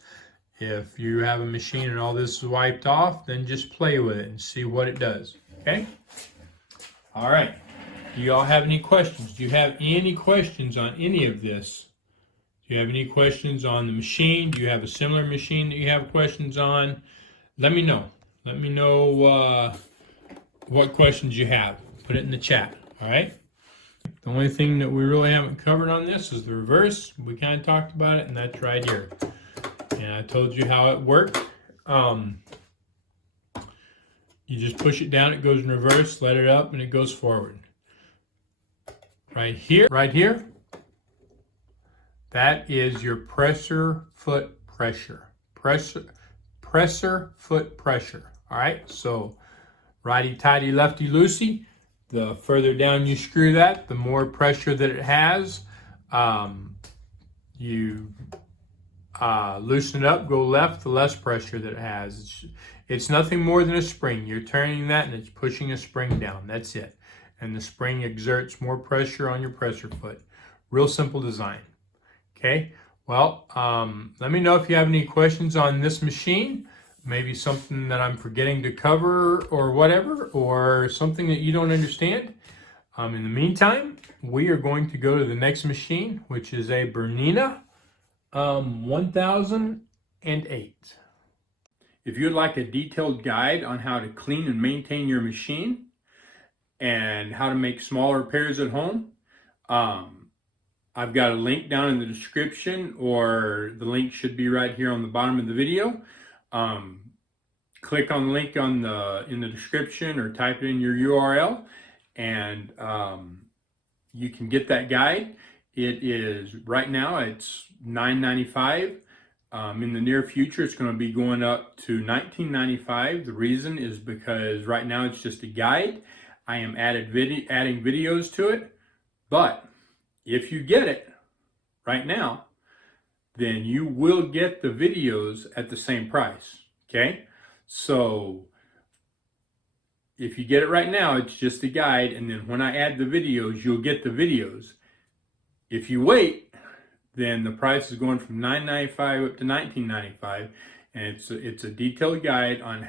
If you have a machine and all this is wiped off, then just play with it and see what it does. Okay? All right. Do you all have any questions? Do you have any questions on any of this? Do you have any questions on the machine? Do you have a similar machine that you have questions on? Let me know. Let me know what questions you have. Put it in the chat, all right? The only thing that we really haven't covered on this is the reverse. We kind of talked about it, and that's right here. And I told you how it worked. You just push it down, it goes in reverse, let it up, and it goes forward. Right here, that is your presser foot pressure. Presser foot pressure, all right? So righty-tighty, lefty-loosey. The further down you screw that, the more pressure that it has. You loosen it up, go left, the less pressure that it has. It's nothing more than a spring. You're turning that and it's pushing a spring down. That's it. And the spring exerts more pressure on your presser foot. Real simple design. Okay, well, let me know if you have any questions on this machine. Maybe something that I'm forgetting to cover or whatever, or something that you don't understand. In the meantime, we are going to go to the next machine, which is a Bernina 1008. If you'd like a detailed guide on how to clean and maintain your machine and how to make small repairs at home, I've got a link down in the description, or the link should be right here on the bottom of the video. Click on the link in the description, or type it in your URL, and you can get that guide. It is, right now it's $9.95. In the near future, it's going to be going up to $19.95. The reason is because right now it's just a guide. I am adding videos to it, but if you get it right now, then you will get the videos at the same price. Okay, so if you get it right now, it's just a guide, and then when I add the videos, you'll get the videos. If you wait, then the price is going from $9.95 up to $19.95, and it's a detailed guide on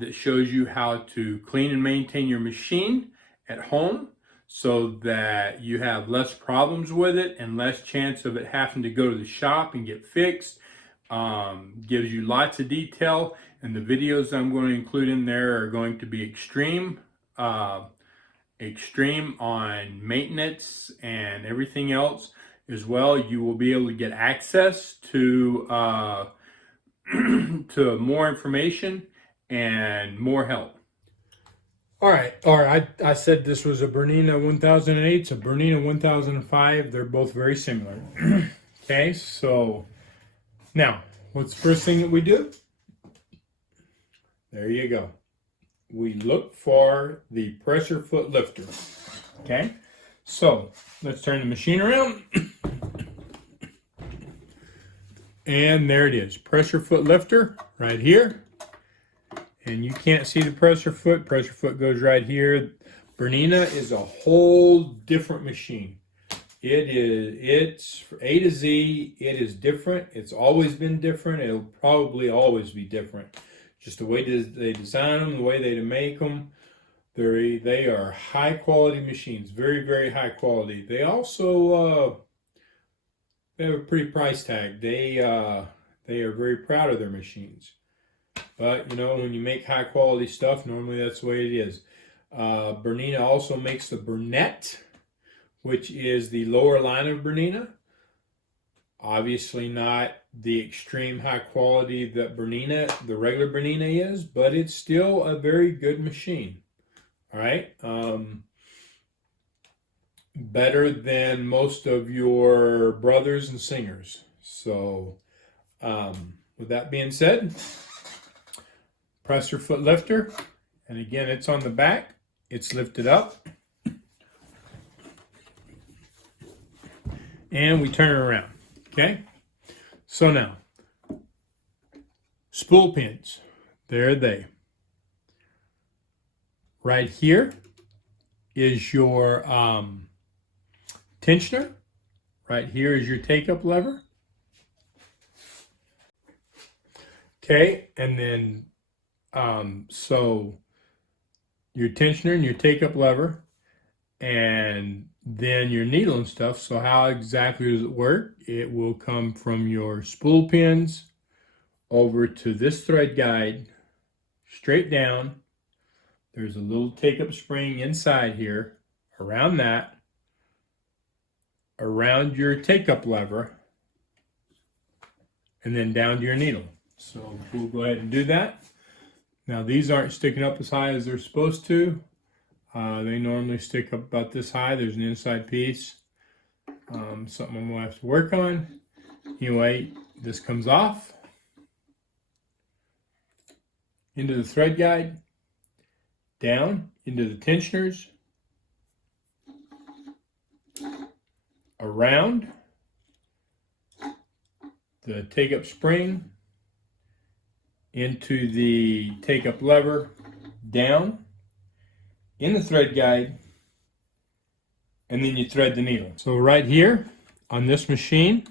that shows you how to clean and maintain your machine at home, so that you have less problems with it and less chance of it having to go to the shop and get fixed. Gives you lots of detail, and the videos I'm going to include in there are going to be extreme on maintenance and everything else as well. You will be able to get access to to more information and more help. All right. I said this was a Bernina 1008. It's a Bernina 1005. They're both very similar. Okay, so now, what's the first thing that we do? There you go. We look for the pressure foot lifter. Okay, so let's turn the machine around. And there it is, pressure foot lifter right here. And you can't see the pressure foot. Pressure foot goes right here. Bernina is a whole different machine. It's from A to Z. It is different. It's always been different. It'll probably always be different. Just the way they design them, the way they make them. They are high quality machines. Very, very high quality. They also they have a pretty price tag. They are very proud of their machines. But, you know, when you make high quality stuff, normally that's the way it is. Bernina also makes the Burnett, which is the lower line of Bernina. Obviously not the extreme high quality that Bernina, the regular Bernina is, but it's still a very good machine. All right. Better than most of your brothers and singers. So, with that being said, pressure foot lifter, and again, it's on the back. It's lifted up, and we turn it around. Okay, so now spool pins. There they. Right here is your tensioner. Right here is your take-up lever. Okay, and then so your tensioner and your take-up lever, and then your needle and stuff. So how exactly does it work? It will come from your spool pins over to this thread guide, straight down. There's a little take-up spring inside here, around that, around your take-up lever, and then down to your needle. So we'll go ahead and do that. Now these aren't sticking up as high as they're supposed to. They normally stick up about this high. There's an inside piece. Something I'm going to have to work on. Anyway, this comes off into the thread guide, down into the tensioners, around the take-up spring, into the take-up lever, down in the thread guide, and then you thread the needle. So right here on this machine,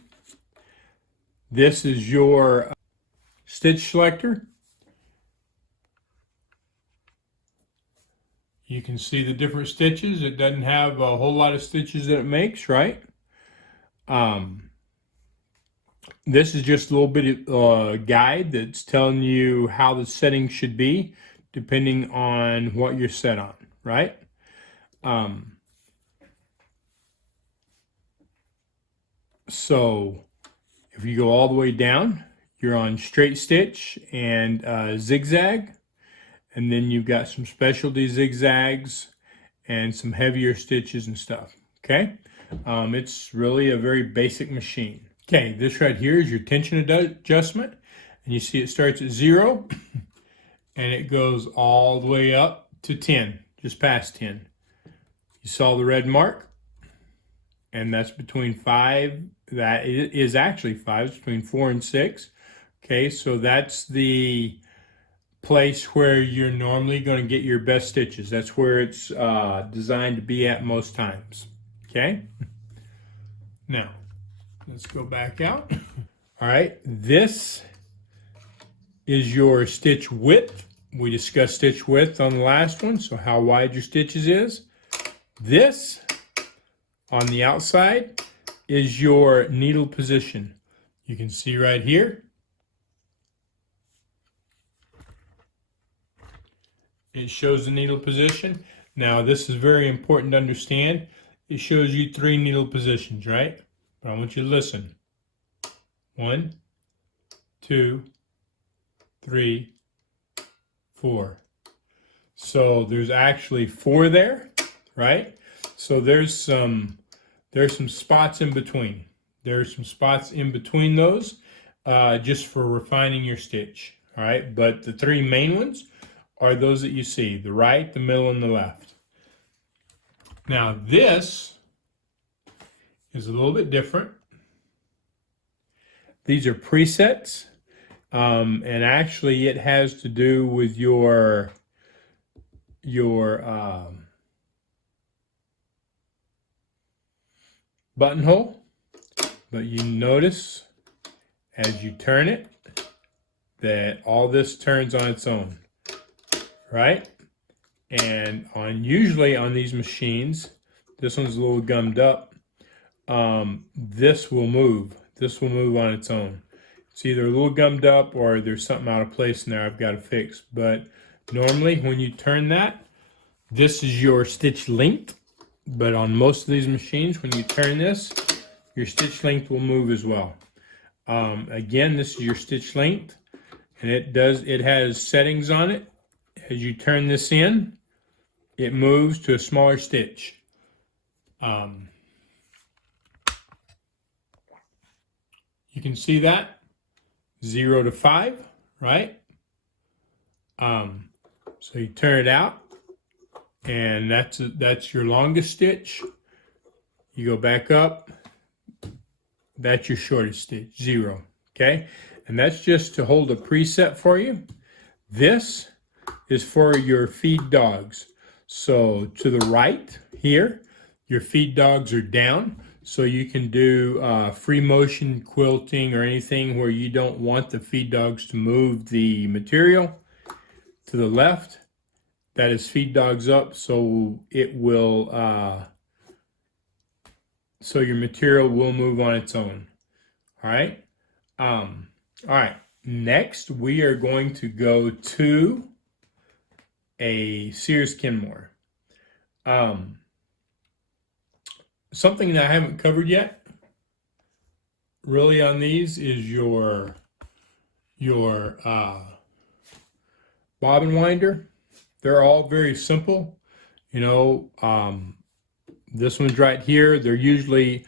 this is your stitch selector. You can see the different stitches. It doesn't have a whole lot of stitches that it makes, right? This is just a little bit of guide that's telling you how the settings should be depending on what you're set on, right? So if you go all the way down, you're on straight stitch and zigzag, and then you've got some specialty zigzags and some heavier stitches and stuff, okay? It's really a very basic machine. Okay, this right here is your tension adjustment, and you see it starts at 0 and it goes all the way up to 10, just past 10. You saw the red mark, and that's between 5, that is actually 5, it's between 4 and 6. Okay, so that's the place where you're normally going to get your best stitches. That's where it's designed to be at most times. Okay, now let's go back out. All right, this is your stitch width. We discussed stitch width on the last one, so how wide your stitches is. This on the outside is your needle position. You can see right here, it shows the needle position. Now this is very important to understand. It shows you 3 needle positions, right? But I want you to listen. 1, 2, 3, 4. So there's actually 4 there, right? So there's some spots in between. There's some spots in between those, just for refining your stitch. All right, but the 3 main ones are those that you see: the right, the middle, and the left. Now this is a little bit different. These are presets, and actually it has to do with your buttonhole. But you notice as you turn it that all this turns on its own, right? And usually on these machines, this one's a little gummed up, this will move. This will move on its own. It's either a little gummed up or there's something out of place in there I've got to fix. But normally when you turn that, this is your stitch length. But on most of these machines, when you turn this, your stitch length will move as well. Again, this is your stitch length, and it has settings on it. As you turn this in, it moves to a smaller stitch. You can see that 0 to 5, right? So you turn it out, and that's your longest stitch. You go back up. That's your shortest stitch, 0. Okay, and that's just to hold a preset for you. This is for your feed dogs. So to the right here, your feed dogs are down. So you can do free motion quilting or anything where you don't want the feed dogs to move the material. To the left, that is feed dogs up, so it will so your material will move on its own. All right. All right. Next, we are going to go to a Sears Kenmore. Something that I haven't covered yet, really, on these is your bobbin winder. They're all very simple. You know, this one's right here. They're usually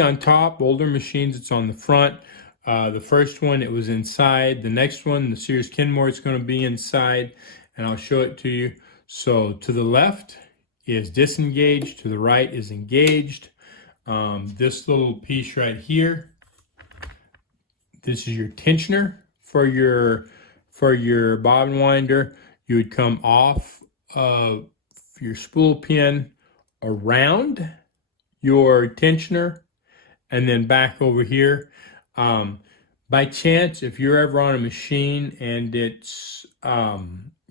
on top. Older machines, it's on the front. The first one, it was inside. The next one, the Sears Kenmore, it's going to be inside, and I'll show it to you. So to the left is disengaged. To the right is engaged. This little piece right here, this is your tensioner for your bobbin winder. You would come off of your spool pin around your tensioner and then back over here. By chance, if you're ever on a machine and it's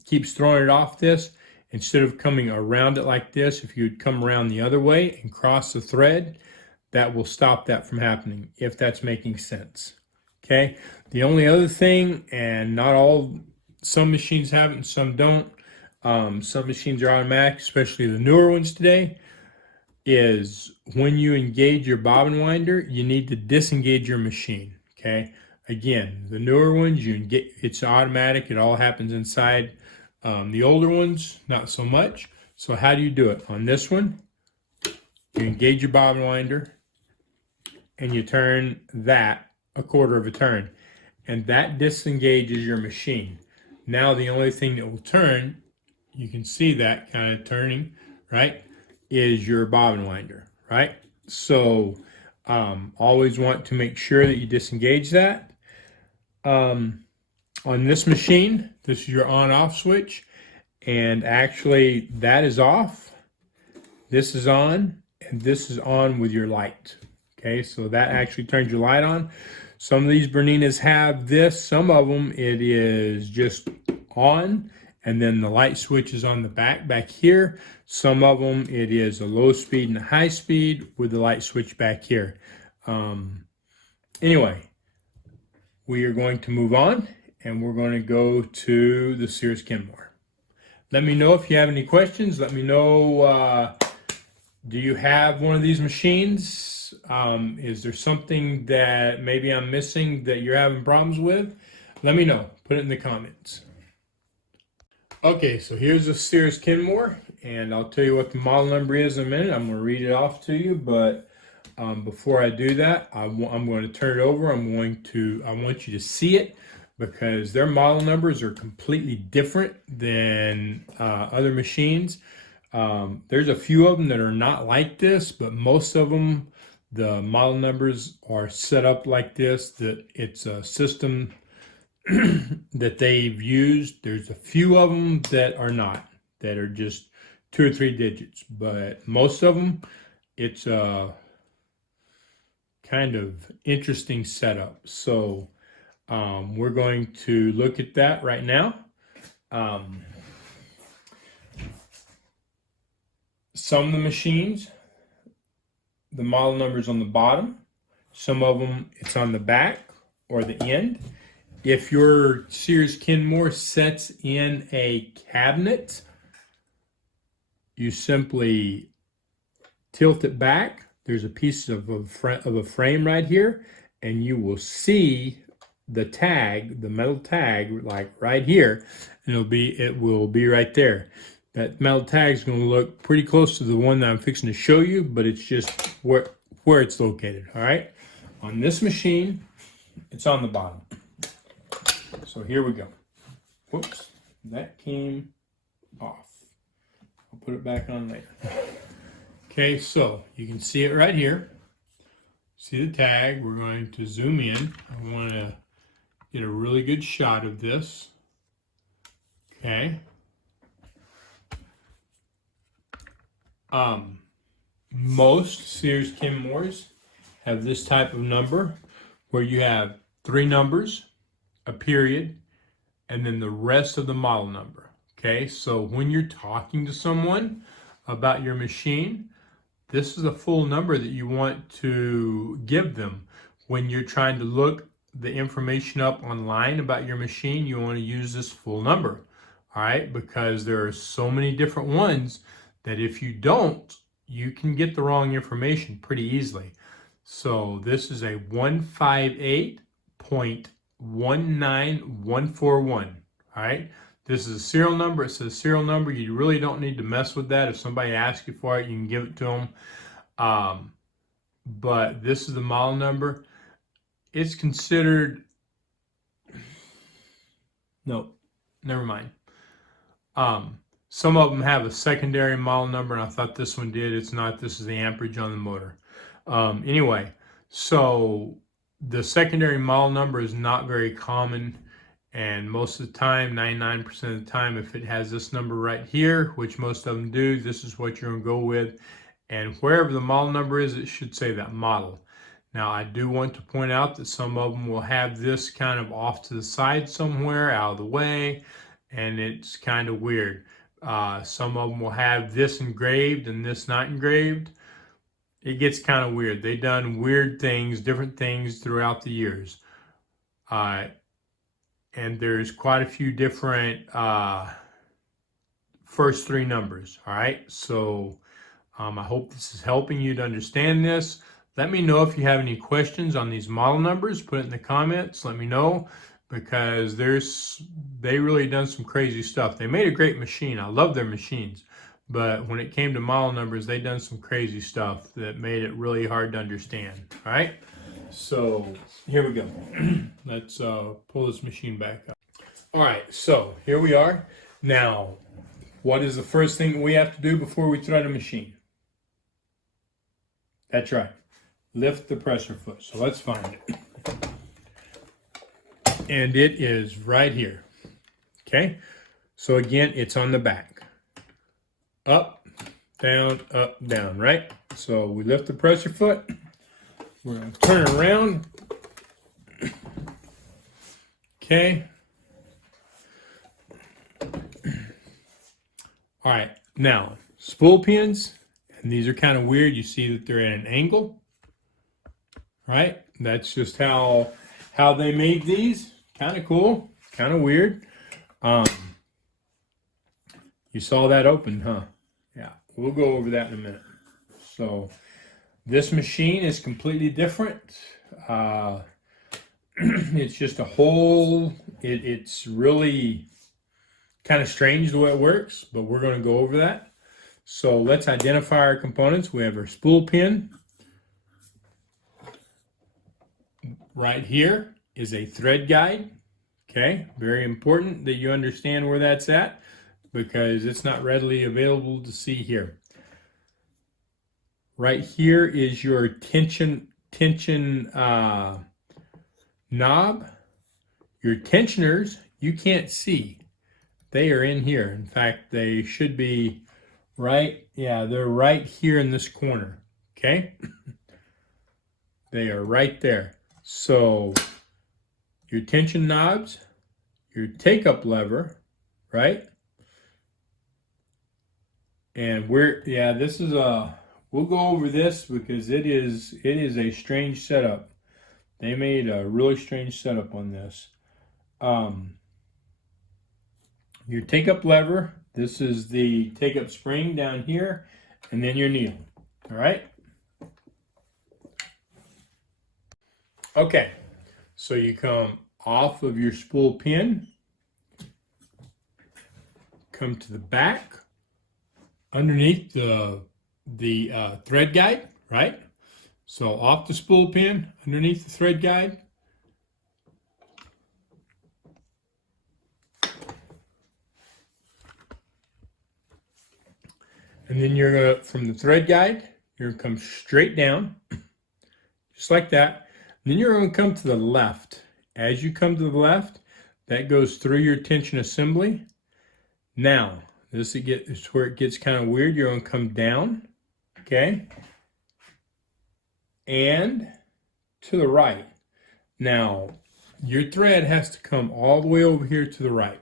keeps throwing it off this, instead of coming around it like this, if you'd come around the other way and cross the thread, that will stop that from happening, if that's making sense. Okay, the only other thing, and not all, some machines have it and some don't, some machines are automatic, especially the newer ones today, is when you engage your bobbin winder, you need to disengage your machine. Okay, again, the newer ones, it's automatic, it all happens inside. The older ones, not so much. So how do you do it? On this one, you engage your bobbin winder and you turn that a quarter of a turn, and that disengages your machine. Now the only thing that will turn, you can see that kind of turning, right, is your bobbin winder, right? So always want to make sure that you disengage that. On this machine, this is your on-off switch, and actually that is off, this is on, and this is on with your light. Okay, so that actually turns your light on. Some of these Berninas have this, some of them it is just on, and then the light switch is on the back here. Some of them it is a low speed and a high speed with the light switch back here. Anyway, we are going to move on, and we're going to go to the Sears Kenmore. Let me know if you have any questions. Let me know, do you have one of these machines? Is there something that maybe I'm missing that you're having problems with? Let me know. Put it in the comments. Okay, so here's a Sears Kenmore, and I'll tell you what the model number is in a minute. I'm going to read it off to you, but before I do that, I'm going to turn it over. I want you to see it because their model numbers are completely different than other machines. There's a few of them that are not like this, but most of them, the model numbers are set up like this, that it's a system that they've used. There's a few of them that are not, that are just 2 or 3 digits, but most of them, it's a kind of interesting setup. So we're going to look at that right now. Some of the machines, the model number's on the bottom. Some of them, it's on the back or the end. If your Sears Kenmore sets in a cabinet, you simply tilt it back. There's a piece of a frame right here, and you will see the tag, the metal tag, like right here, and it will be right there. That metal tag is going to look pretty close to the one that I'm fixing to show you, but it's just where it's located. All right, on this machine, it's on the bottom. So here we go. Whoops, that came off. I'll put it back on later. Okay, so you can see it right here. See the tag. We're going to zoom in. I want to get a really good shot of this. Okay. Most Sears Kenmores have this type of number where you have 3 numbers, a period, and then the rest of the model number. Okay, so when you're talking to someone about your machine, this is a full number that you want to give them. When you're trying to look the information up online about your machine, you want to use this full number. All right, because there are so many different ones that if you don't, you can get the wrong information pretty easily. So this is a 158.19141. All right, this is a serial number. It says serial number. You really don't need to mess with that. If somebody asks you for it, you can give it to them. But this is the model number. It's considered, no, never mind. Some of them have a secondary model number, and I thought this one did. It's not. This is the amperage on the motor. Anyway, so the secondary model number is not very common, and most of the time, 99% of the time, if it has this number right here, which most of them do, this is what you're going to go with. And wherever the model number is, it should say that model. Now, I do want to point out that some of them will have this kind of off to the side somewhere, out of the way, and it's kind of weird. Some of them will have this engraved and this not engraved. It gets kind of weird. They've done weird things, different things throughout the years. And there's quite a few different first 3 numbers. All right, so I hope this is helping you to understand this. Let me know if you have any questions on these model numbers. Put it in the comments. Let me know, because they really done some crazy stuff. They made a great machine. I love their machines. But when it came to model numbers, they done some crazy stuff that made it really hard to understand. All right? So here we go. Let's pull this machine back up. All right, so here we are. Now, what is the first thing we have to do before we thread a machine? That's right. Lift the pressure foot. So let's find it. And it is right here. Okay? So again, it's on the back. Up, down, right? So we lift the pressure foot. We're going to turn it around. Okay. All right. Now, spool pins, and these are kind of weird. You see that they're at an angle. Right? That's just how they made these. Kind of cool. Kind of weird. You saw that open, huh? Yeah, we'll go over that in a minute. So this machine is completely different. It's just a whole, it's really kind of strange the way it works, but we're going to go over that. So let's identify our components. We have our spool pin. Right here is a thread guide. Okay, very important that you understand where that's at because it's not readily available to see here. Right here is your tension knob. Your tensioners you can't see. They are in here. In fact, they should be right, yeah, they're right here in this corner. Okay, they are right there. So your tension knobs, your take-up lever, right? And this is we'll go over this because it is a strange setup. They made a really strange setup on this. Your take-up lever, this is the take-up spring down here, and then your needle, all right? Okay, so you come off of your spool pin, come to the back, underneath the thread guide, right? So off the spool pin, underneath the thread guide. And then you're gonna, from the thread guide, you're gonna come straight down, just like that. And then you're gonna come to the left. As you come to the left, that goes through your tension assembly. Now, this is where it gets kind of weird. You're gonna come down, okay? And to the right. Now, your thread has to come all the way over here to the right.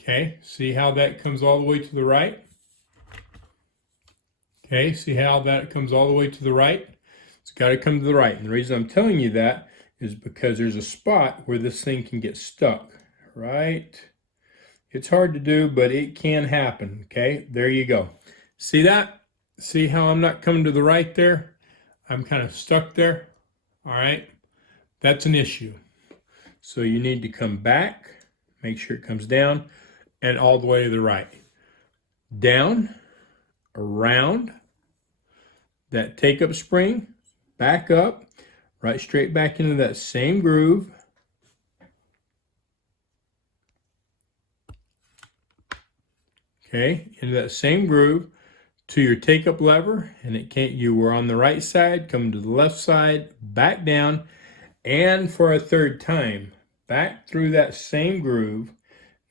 Okay, see how that comes all the way to the right? Okay, see how that comes all the way to the right? It's got to come to the right. And the reason I'm telling you that is because there's a spot where this thing can get stuck, right? It's hard to do, but it can happen, okay? There you go. See that? See how I'm not coming to the right there? I'm kind of stuck there, all right? That's an issue. So you need to come back, make sure it comes down, and all the way to the right. Down, around, that take-up spring, back up, right straight back into that same groove. Okay, into that same groove to your take-up lever, and you were on the right side, come to the left side, back down, and for a third time, back through that same groove.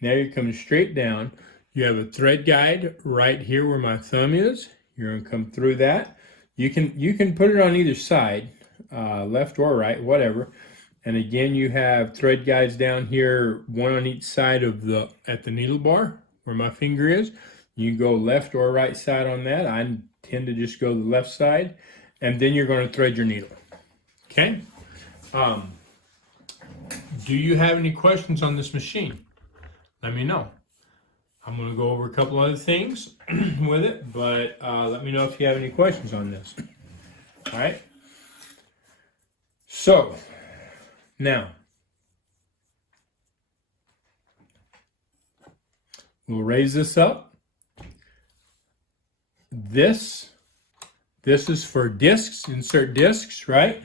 Now you're coming straight down. You have a thread guide right here where my thumb is. You're going to come through that. You can put it on either side, left or right, whatever. And again, you have thread guides down here, one on each side of at the needle bar where my finger is. You go left or right side on that. I tend to just go the left side, and then you're going to thread your needle. Okay. Do you have any questions on this machine? Let me know. I'm going to go over a couple other things with it, but let me know if you have any questions on this. All right. So now we'll raise this up. This is for discs, insert discs, right?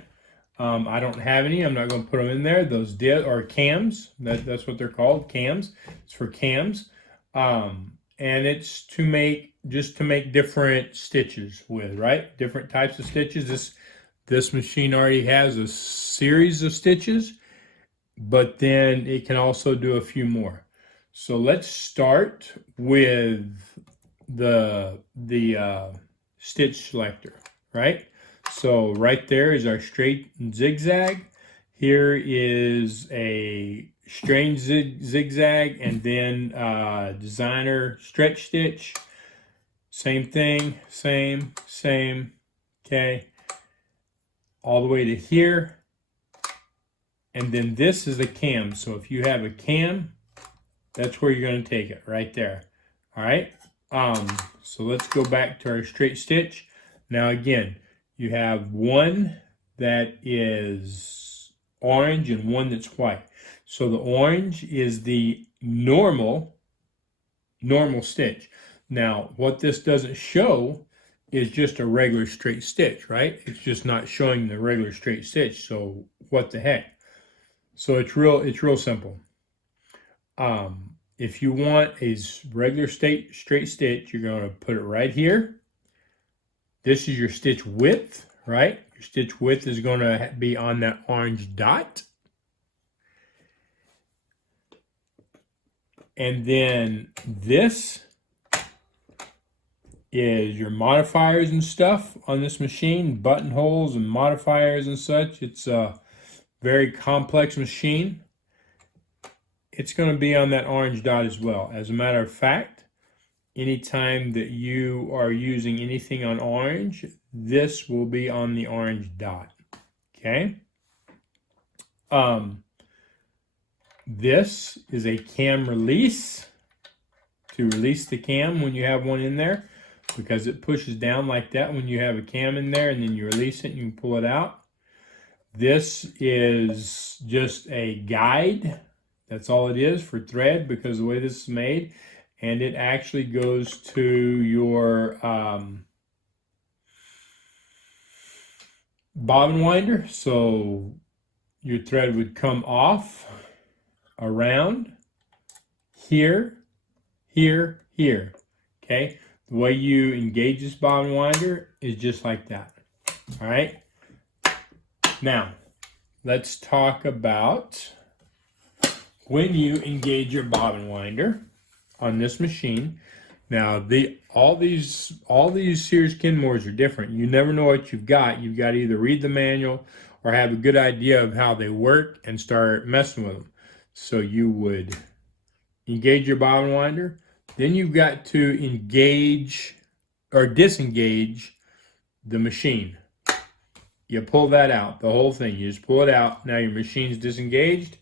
I don't have any. I'm not going to put them in there. Those are cams. That's what they're called, cams. It's for cams. And it's to make different stitches with, right? Different types of stitches. This machine already has a series of stitches, but then it can also do a few more. So let's start with the stitch selector, right? So right there is our straight zigzag. Here is a strange zigzag, and then designer stretch stitch. Same thing, same, okay. All the way to here. And then this is the cam. So if you have a cam, that's where you're going to take it, right there. All right. So let's go back to our straight stitch. Now again, you have one that is orange and one that's white. So the orange is the normal stitch. Now, what this doesn't show is just a regular straight stitch, right? It's just not showing the regular straight stitch. So what the heck? So it's real simple. If you want a regular straight stitch, you're going to put it right here. This is your stitch width, right? Your stitch width is going to be on that orange dot. And then this is your modifiers and stuff on this machine, buttonholes and modifiers and such. It's a very complex machine. It's going to be on that orange dot as well. As a matter of fact, anytime that you are using anything on orange, this will be on the orange dot. Okay. This is a cam release to release the cam when you have one in there, because it pushes down like that when you have a cam in there, and then you release it and you can pull it out. This is just a guide. That's all it is for thread, because the way this is made, and it actually goes to your bobbin winder. So your thread would come off around here, here, here. Okay, the way you engage this bobbin winder is just like that. All right. Now let's talk about when you engage your bobbin winder on this machine. Now all these Sears Kenmores are different. You never know what you've got. You've got to either read the manual or have a good idea of how they work and start messing with them. So you would engage your bobbin winder, then you've got to engage or disengage the machine. You pull that out, the whole thing. You just pull it out. Now your machine's disengaged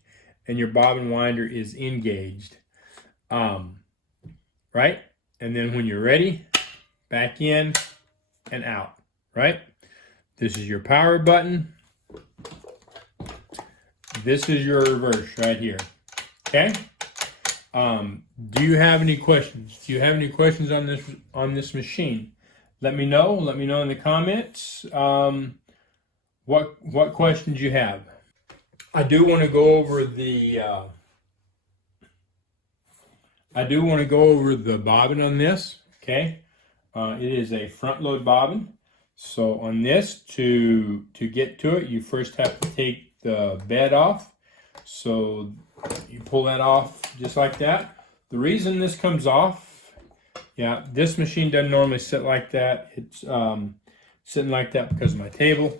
and your bobbin winder is engaged. Right? And then when you're ready, back in and out, right? This is your power button. This is your reverse right here. Okay? Do you have any questions? Do you have any questions on this machine? Let me know. Let me know in the comments what questions you have. I do want to go over the bobbin on this. Okay, it is a front load bobbin. So on this, to get to it, you first have to take the bed off. So you pull that off just like that. The reason this comes off, yeah, this machine doesn't normally sit like that. It's sitting like that because of my table.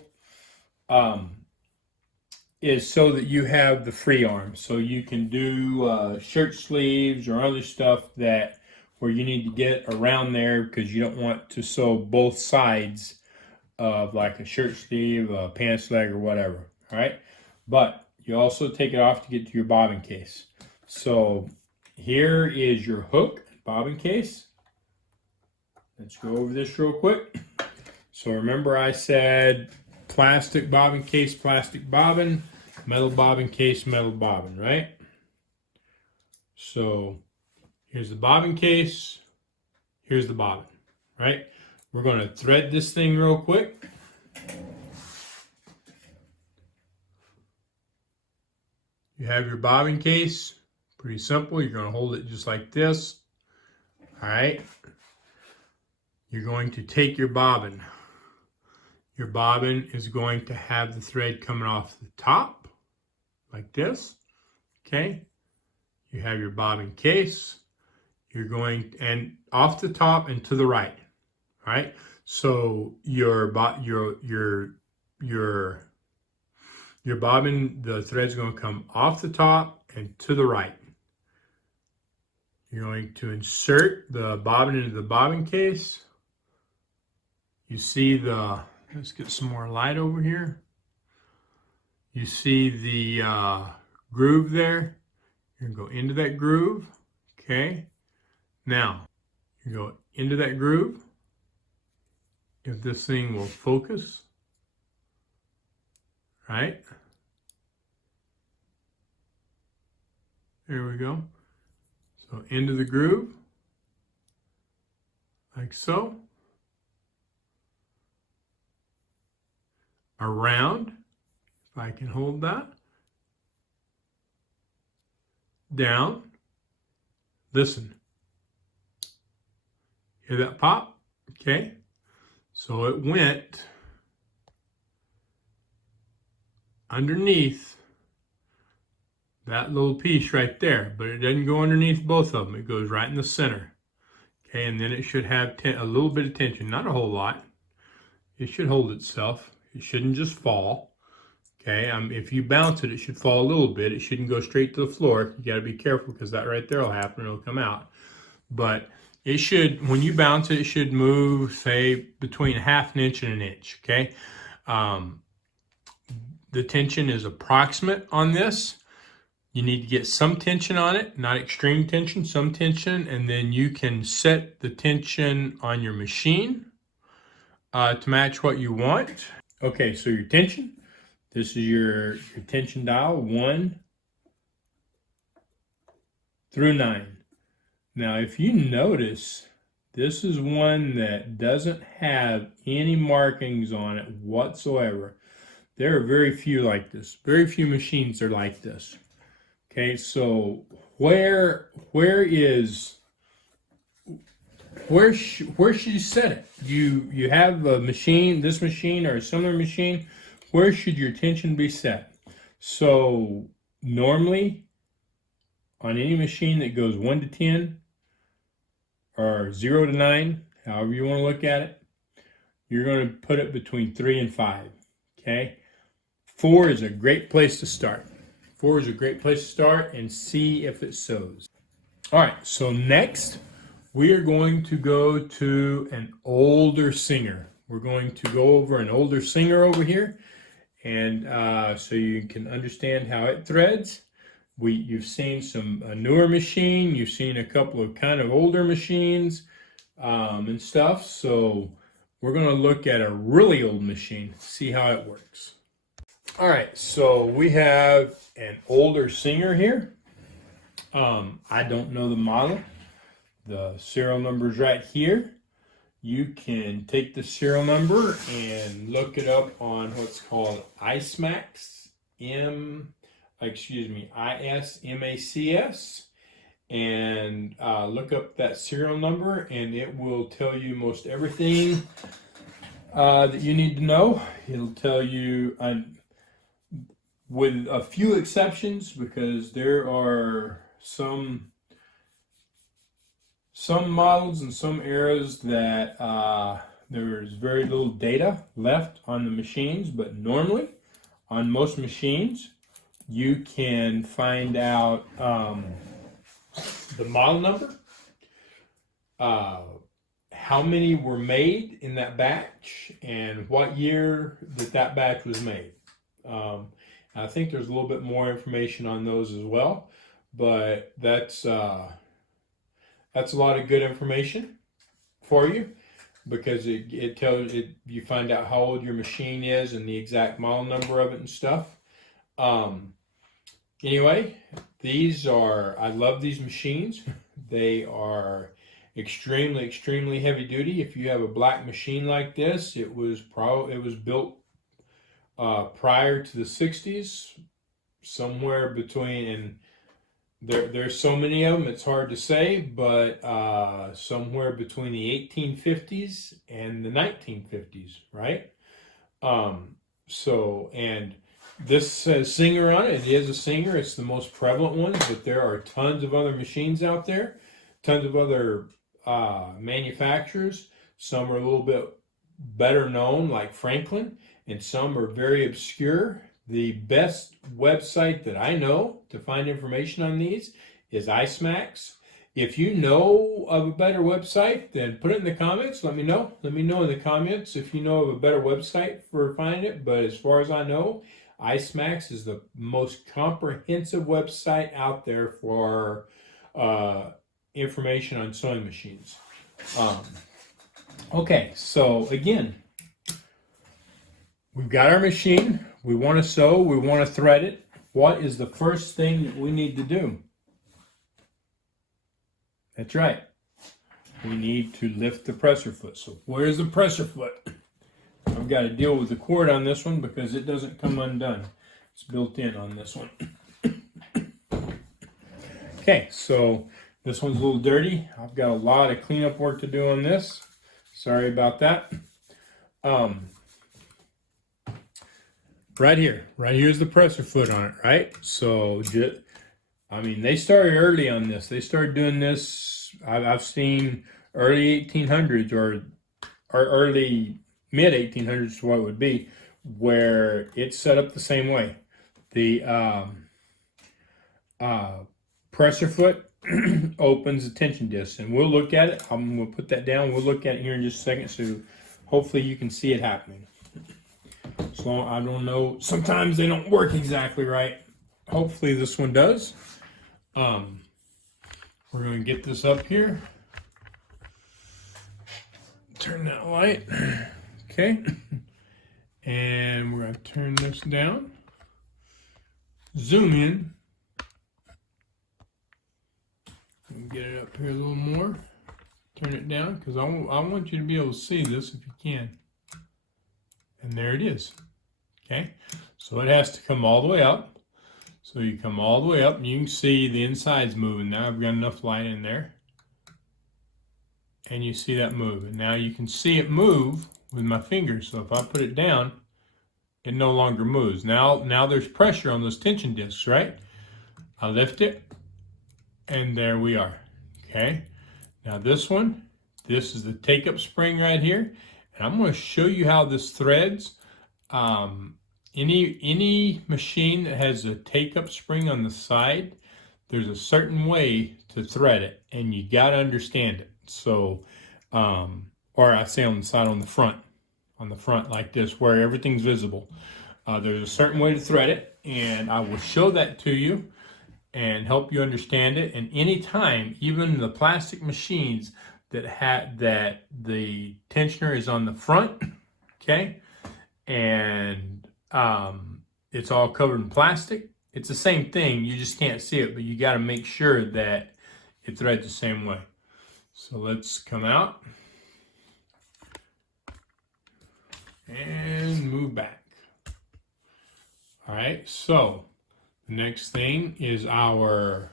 Is so that you have the free arm, so you can do shirt sleeves or other stuff that where you need to get around there, because you don't want to sew both sides of like a shirt sleeve, a pants leg, or whatever. All right, but you also take it off to get to your bobbin case. So here is your hook bobbin case. Let's go over this real quick. So remember I said plastic bobbin case, plastic bobbin, metal bobbin case, metal bobbin, right? So here's the bobbin case, here's the bobbin, right? We're going to thread this thing real quick. You have your bobbin case, pretty simple. You're going to hold it just like this. All right. You're going to take your bobbin. Your bobbin is going to have the thread coming off the top, like this. Okay. You have your bobbin case. You're going and off the top and to the right. All right. So your bobbin, the thread's going to come off the top and to the right. You're going to insert the bobbin into the bobbin case. You see let's get some more light over here. You see the groove there? You're going to go into that groove. Okay. Now, you go into that groove. If this thing will focus, right? There we go. So into the groove, like so. Around, if I can hold that. Down. Listen. Hear that pop? Okay. So it went underneath that little piece right there, but it doesn't go underneath both of them. It goes right in the center. Okay, and then it should have a little bit of tension, not a whole lot. It should hold itself. It shouldn't just fall. Okay, if you bounce it, it should fall a little bit. It shouldn't go straight to the floor. You got to be careful because that right there will happen. It'll come out. But it should, when you bounce it, it should move, say, between ½ inch and 1 inch. Okay, the tension is approximate on this. You need to get some tension on it, not extreme tension, some tension, and then you can set the tension on your machine to match what you want. Okay, so your tension. This is your tension dial, 1 through 9. Now, if you notice, this is one that doesn't have any markings on it whatsoever. There are very few like this. Very few machines are like this. Okay, so where should you set it? You have a machine, this machine or a similar machine. Where should your tension be set? So normally on any machine that goes 1 to 10 or 0 to 9, however you want to look at it, you're going to put it between 3 and 5. Okay, 4 is a great place to start. 4 is a great place to start and see if it sews. All right, so next we are going to go to an older singer. We're going to go over an older singer over here, and so you can understand how it threads. You've seen a newer machine. You've seen a couple of kind of older machines and stuff. So we're going to look at a really old machine, see how it works. All right, so we have an older singer here. I don't know the model. The serial number is right here. You can take the serial number and look it up on what's called ISMACS, ISMACS, and look up that serial number, and it will tell you most everything that you need to know. It'll tell you, with a few exceptions, because there are some models and some eras that there's very little data left on the machines, but normally on most machines you can find out the model number, how many were made in that batch, and what year that batch was made. I think there's a little bit more information on those as well, but that's a lot of good information for you, because it tells it, you find out how old your machine is and the exact model number of it and stuff. Anyway, I love these machines. They are extremely heavy duty. If you have a black machine like this, it was built prior to the 60s, somewhere between, and there's so many of them, it's hard to say, but somewhere between the 1850s and the 1950s, right? And this says Singer on it. It is a Singer. It's the most prevalent one, but there are tons of other machines out there, tons of other manufacturers. Some are a little bit better known, like Franklin, and some are very obscure. The best website that I know to find information on these is ISMACS. If you know of a better website, then put it in the comments. Let me know. Let me know in the comments if you know of a better website for finding it. But as far as I know, IceMax is the most comprehensive website out there for information on sewing machines. Okay, so again, we've got our machine. We want to sew. We want to thread it. What is the first thing that we need to do? That's right. We need to lift the presser foot. So where's the presser foot? I've got to deal with the cord on this one because it doesn't come undone. It's built in on this one. Okay, so this one's a little dirty. I've got a lot of cleanup work to do on this. Sorry about that. Right here's the presser foot on it, right? So, I mean, they started early on this. They started doing this, I've seen early 1800s or early mid 1800s is what it would be, where it's set up the same way. The presser foot opens the tension disc, and we'll look at it. I'm going to put that down. We'll look at it here in just a second, so hopefully you can see it happening. So I don't know. Sometimes they don't work exactly right. Hopefully this one does. We're going to get this up here. Turn that light. Okay. And we're going to turn this down. Zoom in. Get it up here a little more. Turn it down because I want you to be able to see this if you can. And there it is. Okay. So it has to come all the way up. So you come all the way up and you can see the inside's moving. Now I've got enough light in there. And you see that move. And now you can see it move with my fingers. So if I put it down, it no longer moves. Now there's pressure on those tension discs, right? I lift it, and there we are. Okay. Now this one, this is the take-up spring right here. And I'm going to show you how this threads. Any machine that has a take-up spring on the side, there's a certain way to thread it, and you got to understand it. So, or I say on the side, on the front like this, where everything's visible. There's a certain way to thread it, and I will show that to you and help you understand it. And anytime, even the plastic machines that the tensioner is on the front, okay, and it's all covered in plastic, it's the same thing. You just can't see it, but you got to make sure that it threads the same way. So let's come out and move back. All right, so the next thing is our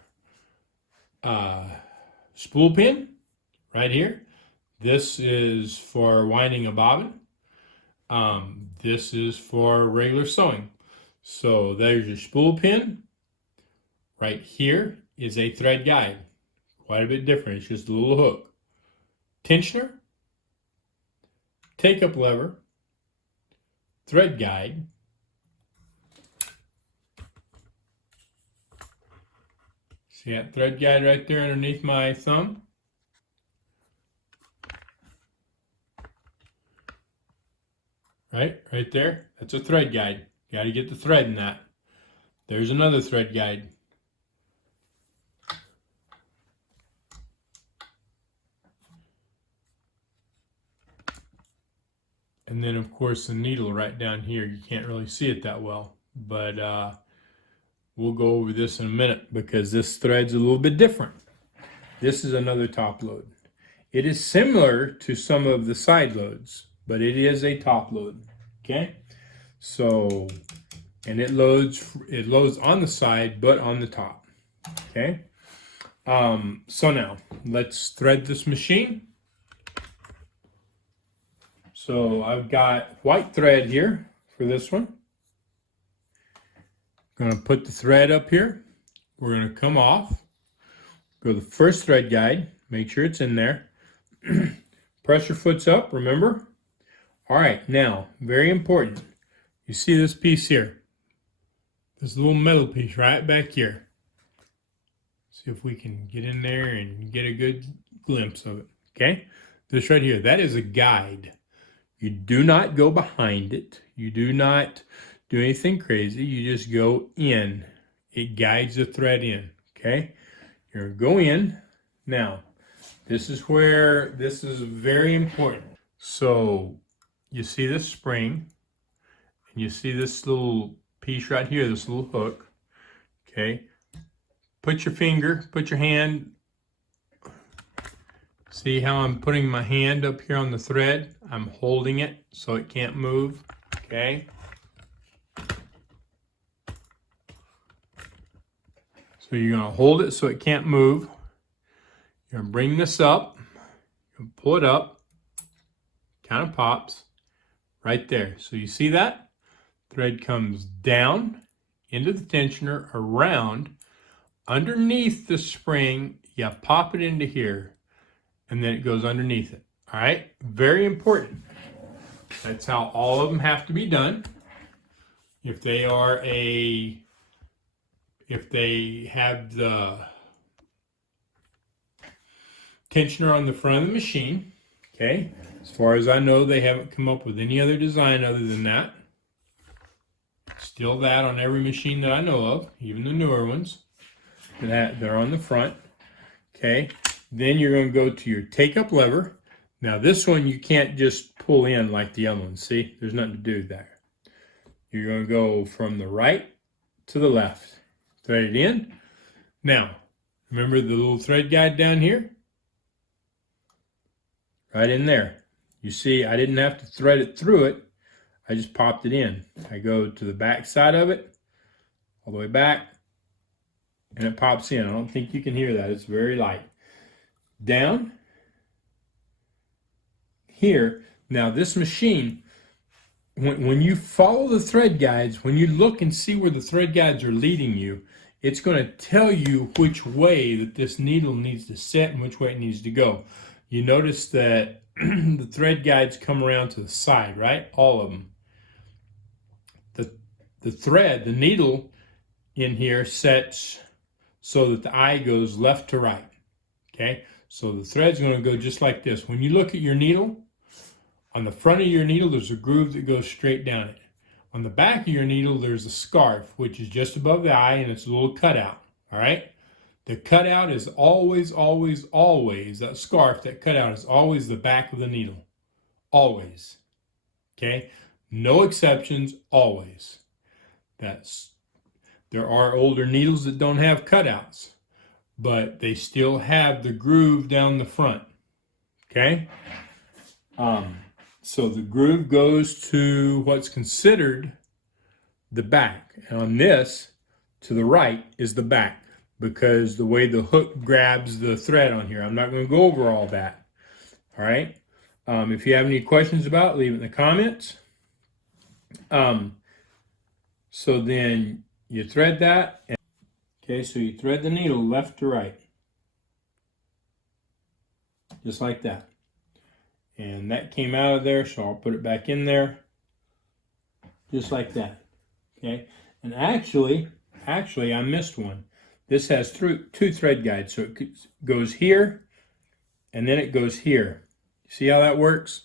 spool pin right here. This is for winding a bobbin. This is for regular sewing. So there's your spool pin. Right here is a thread guide. Quite a bit different. It's just a little hook. Tensioner, take-up lever, thread guide, see that thread guide right there underneath my thumb? Right there. That's a thread guide. Got to get the thread in that. There's another thread guide. And then, of course, the needle right down here. You can't really see it that well, but we'll go over this in a minute because this thread's a little bit different. This is another top load. It is similar to some of the side loads, but it is a top load. Okay, so and it loads on the side, but on the top. Okay, so now let's thread this machine. So I've got white thread here for this one. I'm going to put the thread up here. We're going to come off. Go to the first thread guide. Make sure it's in there. Pressure foot's up, remember? All right, now, very important. You see this piece here? This little metal piece right back here. See if we can get in there and get a good glimpse of it. Okay? This right here, that is a guide. You do not go behind it. You do not do anything crazy. You just go in. It guides the thread in, okay? You're going to go in. Now, this is where this is very important. So you see this spring, and you see this little piece right here, this little hook, okay? Put your hand, see how I'm putting my hand up here on the thread? I'm holding it so it can't move, okay? So you're going to hold it so it can't move. You're going to bring this up, you pull it up, kind of pops right there. So you see that? Thread comes down into the tensioner, around, underneath the spring, you pop it into here, and then it goes underneath it. All right? Very important. That's how all of them have to be done. If they have the tensioner on the front of the machine, okay? As far as I know, they haven't come up with any other design other than that. Still that on every machine that I know of, even the newer ones. They're on the front, okay? Then you're going to go to your take-up lever. Now this one you can't just pull in like the other one. See, there's nothing to do there. You're going to go from the right to the left. Thread it in. Now, remember the little thread guide down here? Right in there. You see, I didn't have to thread it through it. I just popped it in. I go to the back side of it, all the way back, and it pops in. I don't think you can hear that. It's very light. Down here. Now this machine, when you follow the thread guides, when you look and see where the thread guides are leading you, it's going to tell you which way that this needle needs to set and which way it needs to go. You notice that the thread guides come around to the side, right? All of them. The needle in here sets so that the eye goes left to right, okay? So the thread's going to go just like this. When you look at your needle, on the front of your needle, there's a groove that goes straight down it. On the back of your needle, there's a scarf, which is just above the eye, and it's a little cutout, all right? The cutout is always, that scarf, that cutout is always the back of the needle. Always, okay? No exceptions, always. There are older needles that don't have cutouts, but they still have the groove down the front, okay? So the groove goes to what's considered the back. And on this, to the right, is the back, because the way the hook grabs the thread on here. I'm not going to go over all that, all right? If you have any questions about it, leave it in the comments. So then you thread that. Okay, so you thread the needle left to right. Just like that. And that came out of there, so I'll put it back in there. Just like that. Okay, and actually I missed one. This has two thread guides, so it goes here, and then it goes here. See how that works?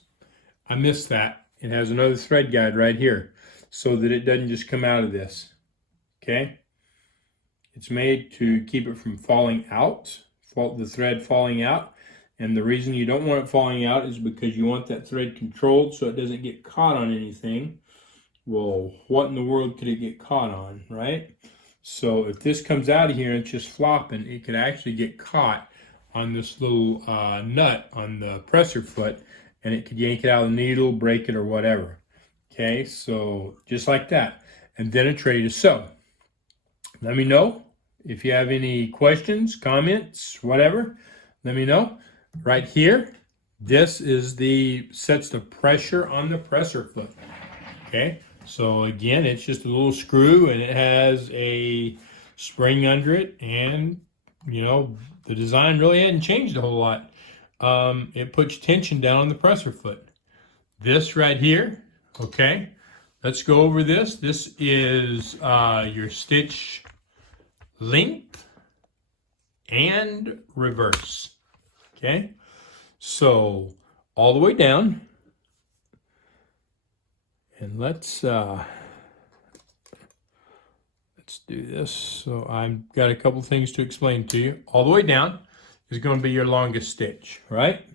I missed that. It has another thread guide right here, so that it doesn't just come out of this. Okay? It's made to keep it from falling out, the thread falling out. And the reason you don't want it falling out is because you want that thread controlled so it doesn't get caught on anything. Well, what in the world could it get caught on, right? So if this comes out of here and it's just flopping, it could actually get caught on this little nut on the presser foot, and it could yank it out of the needle, break it, or whatever. Okay, so just like that. And then it's ready to sew. Let me know if you have any questions, comments, whatever. Let me know. Right here, this is sets the pressure on the presser foot. Okay, so again, it's just a little screw, and it has a spring under it, and you know, the design really hadn't changed a whole lot. It puts tension down on the presser foot. This right here, okay, let's go over this. This is your stitch length and reverse. Okay, so all the way down, and let's let's do this. So I've got a couple things to explain to you. All the way down is going to be your longest stitch, right?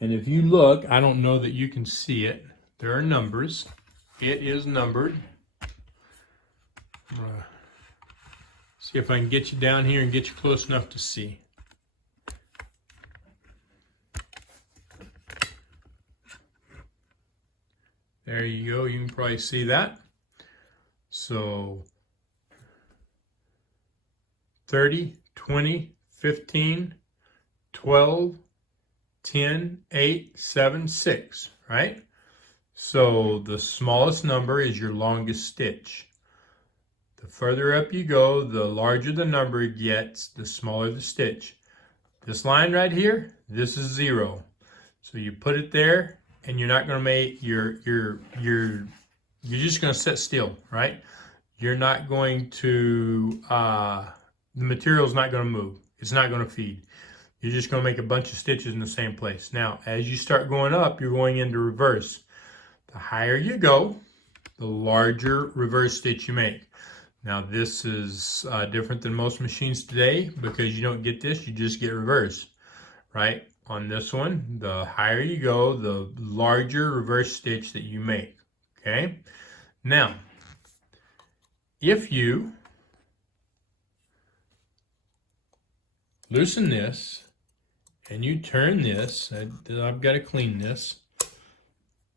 And if you look, I don't know that you can see it. There are numbers. It is numbered. See if I can get you down here and get you close enough to see. There you go. You can probably see that. So 30, 20, 15, 12, 10, 8, 7, 6, right? So the smallest number is your longest stitch. The further up you go, the larger the number it gets, the smaller the stitch. This line right here, this is 0. So you put it there, and you're not going to make you're just going to sit still, right? You're not going to the material's not going to move. It's not going to feed. You're just going to make a bunch of stitches in the same place. Now, as you start going up, you're going into reverse. The higher you go, the larger reverse stitch you make. Now, this is different than most machines today because you don't get this, you just get reverse, right? On this one, the higher you go, the larger reverse stitch that you make, okay? Now, if you loosen this and you turn this, I've got to clean this,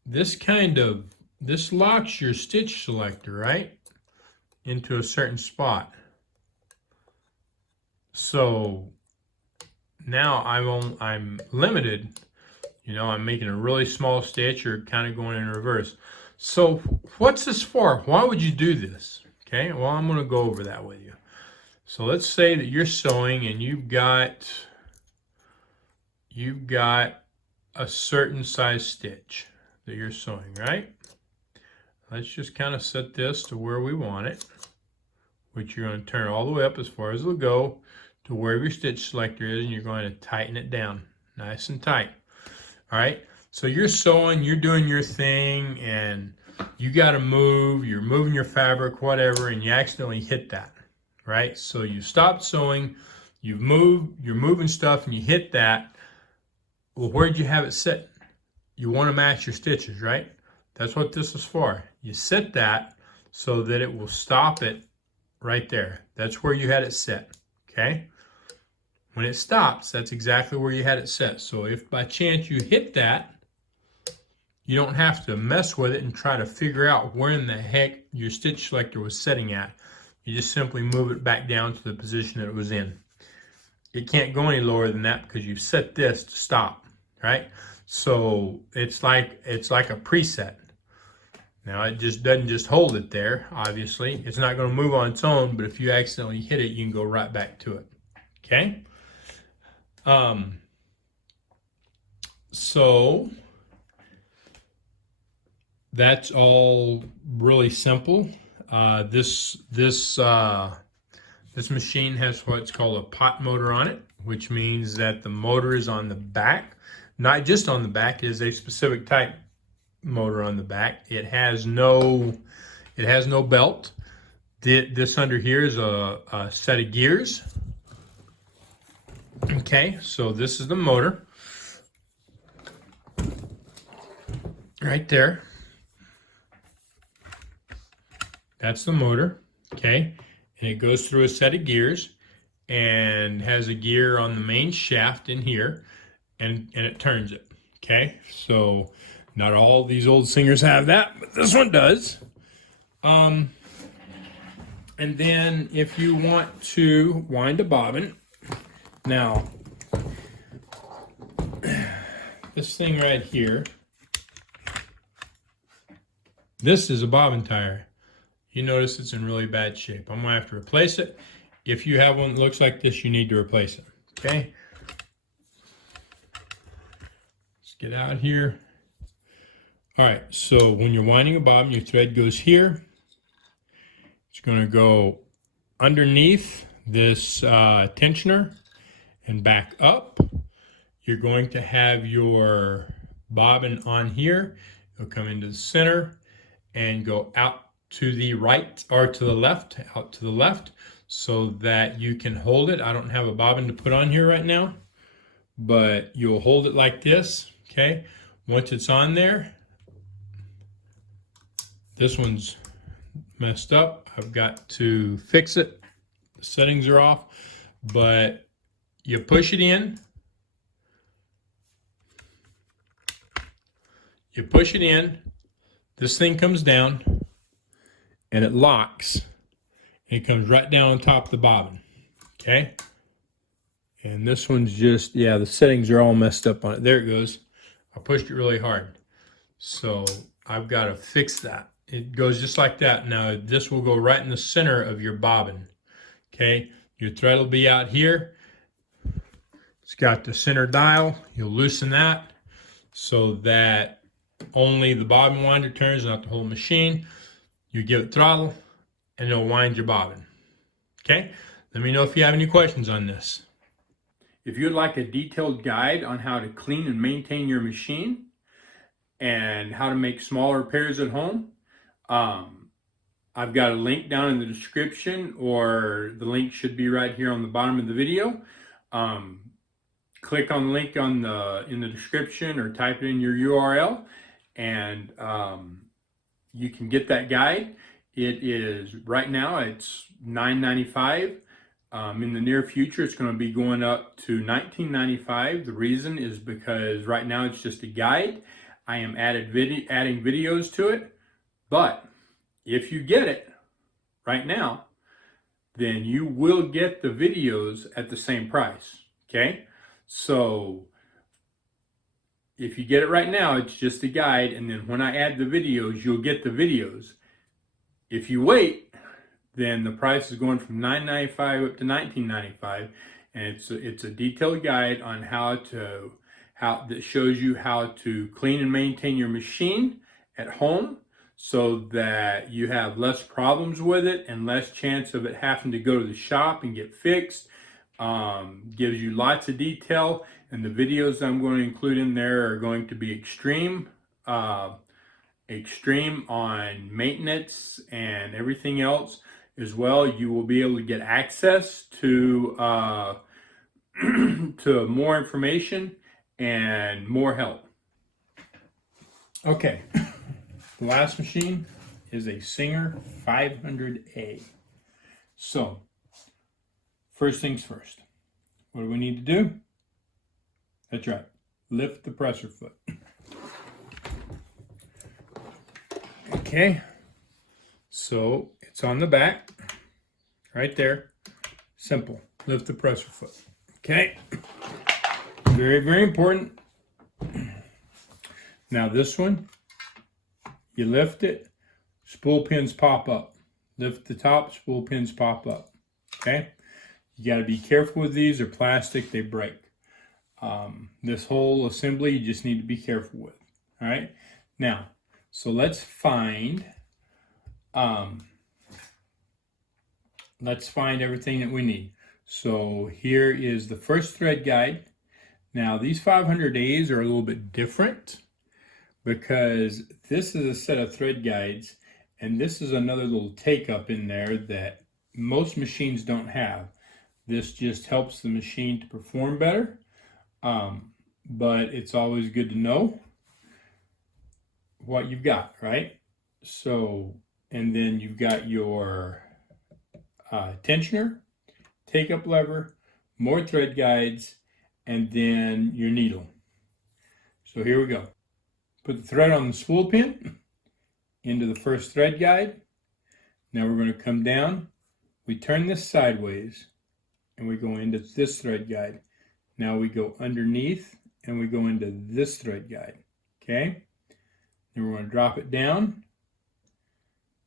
this locks your stitch selector, right, into a certain spot. So now I'm limited, you know, I'm making a really small stitch or kind of going in reverse. So what's this for? Why would you do this? Okay, well, I'm going to go over that with you. So let's say that you're sewing and you've got a certain size stitch that you're sewing, right? Let's just kind of set this to where we want it, which you're going to turn all the way up as far as it'll go to where your stitch selector is, and you're going to tighten it down nice and tight. All right, so you're sewing, you're doing your thing, and you got to move, you're moving your fabric, whatever, and you accidentally hit that, right? So you stopped sewing, you're moving stuff, and you hit that. Well, where'd you have it set? You want to match your stitches, right? That's what this is for. You set that so that it will stop it right there. That's where you had it set, okay? When it stops, that's exactly where you had it set. So if by chance you hit that, you don't have to mess with it and try to figure out where in the heck your stitch selector was setting at. You just simply move it back down to the position that it was in. It can't go any lower than that because you've set this to stop, right? So it's like a preset. Now it just doesn't just hold it there, obviously. It's not going to move on its own, but if you accidentally hit it, you can go right back to it. Okay? So that's all really simple. This machine has what's called a pot motor on it, which means that the motor is on the back. Not just on the back, it is a specific type motor on the back. It has no belt. This under here is a set of gears. Okay, so this is the motor right there. That's the motor, okay, and it goes through a set of gears and has a gear on the main shaft in here, and it turns it. Okay, so not all these old singers have that, but this one does. And then if you want to wind a bobbin, now this thing right here, this is a bobbin tire. You notice it's in really bad shape. I'm going to have to replace it. If you have one that looks like this, you need to replace it. Okay? Let's get out here. All right, so when you're winding a bobbin, your thread goes here. It's going to go underneath this tensioner and back up. You're going to have your bobbin on here. It'll come into the center and go out to the right or to the left, out to the left, so that you can hold it. I don't have a bobbin to put on here right now, but you'll hold it like this, okay? Once it's on there, this one's messed up. I've got to fix it. The settings are off, but you push it in. You push it in. This thing comes down, and it locks. And it comes right down on top of the bobbin, okay? And this one's just, yeah, the settings are all messed up on it. There it goes. I pushed it really hard. So I've got to fix that. It goes just like that. Now this will go right in the center of your bobbin, okay? Your thread will be out here. It's got the center dial. You'll loosen that so that only the bobbin winder turns, not the whole machine. You give it throttle, and it'll wind your bobbin. Okay? Let me know if you have any questions on this. If you'd like a detailed guide on how to clean and maintain your machine and how to make small repairs at home, I've got a link down in the description, or the link should be right here on the bottom of the video. Click on the link in the description, or type it in your URL, and you can get that guide. It is, right now, it's $9.95. In the near future, it's going to be going up to $19.95. The reason is because right now it's just a guide. I am adding videos to it, but if you get it right now, then you will get the videos at the same price, okay? So if you get it right now, it's just a guide, and then when I add the videos, you'll get the videos. If you wait, then the price is going from $9.95 up to $19.95, and it's a detailed guide on that shows you how to clean and maintain your machine at home, so that you have less problems with it and less chance of it having to go to the shop and get fixed. Gives you lots of detail, and the videos I'm going to include in there are going to be extreme on maintenance and everything else as well. You will be able to get access to to more information and more help. Okay, the last machine is a Singer 500A. So first things first, what do we need to do? That's right, lift the presser foot. Okay, so it's on the back, right there. Simple, lift the presser foot. Okay, very, very important. Now this one, you lift it, spool pins pop up. Lift the top, spool pins pop up, okay? You got to be careful with these. They're plastic, they break. This whole assembly you just need to be careful with. All right. Now, so let's find everything that we need. So here is the first thread guide. Now these 500As are a little bit different because this is a set of thread guides, and this is another little take up in there that most machines don't have. This just helps the machine to perform better, but it's always good to know what you've got, right? So, and then you've got your tensioner, take-up lever, more thread guides, and then your needle. So here we go. Put the thread on the spool pin into the first thread guide. Now we're going to come down. We turn this sideways, and we go into this thread guide. Now we go underneath, and we go into this thread guide, okay? Then we're going to drop it down.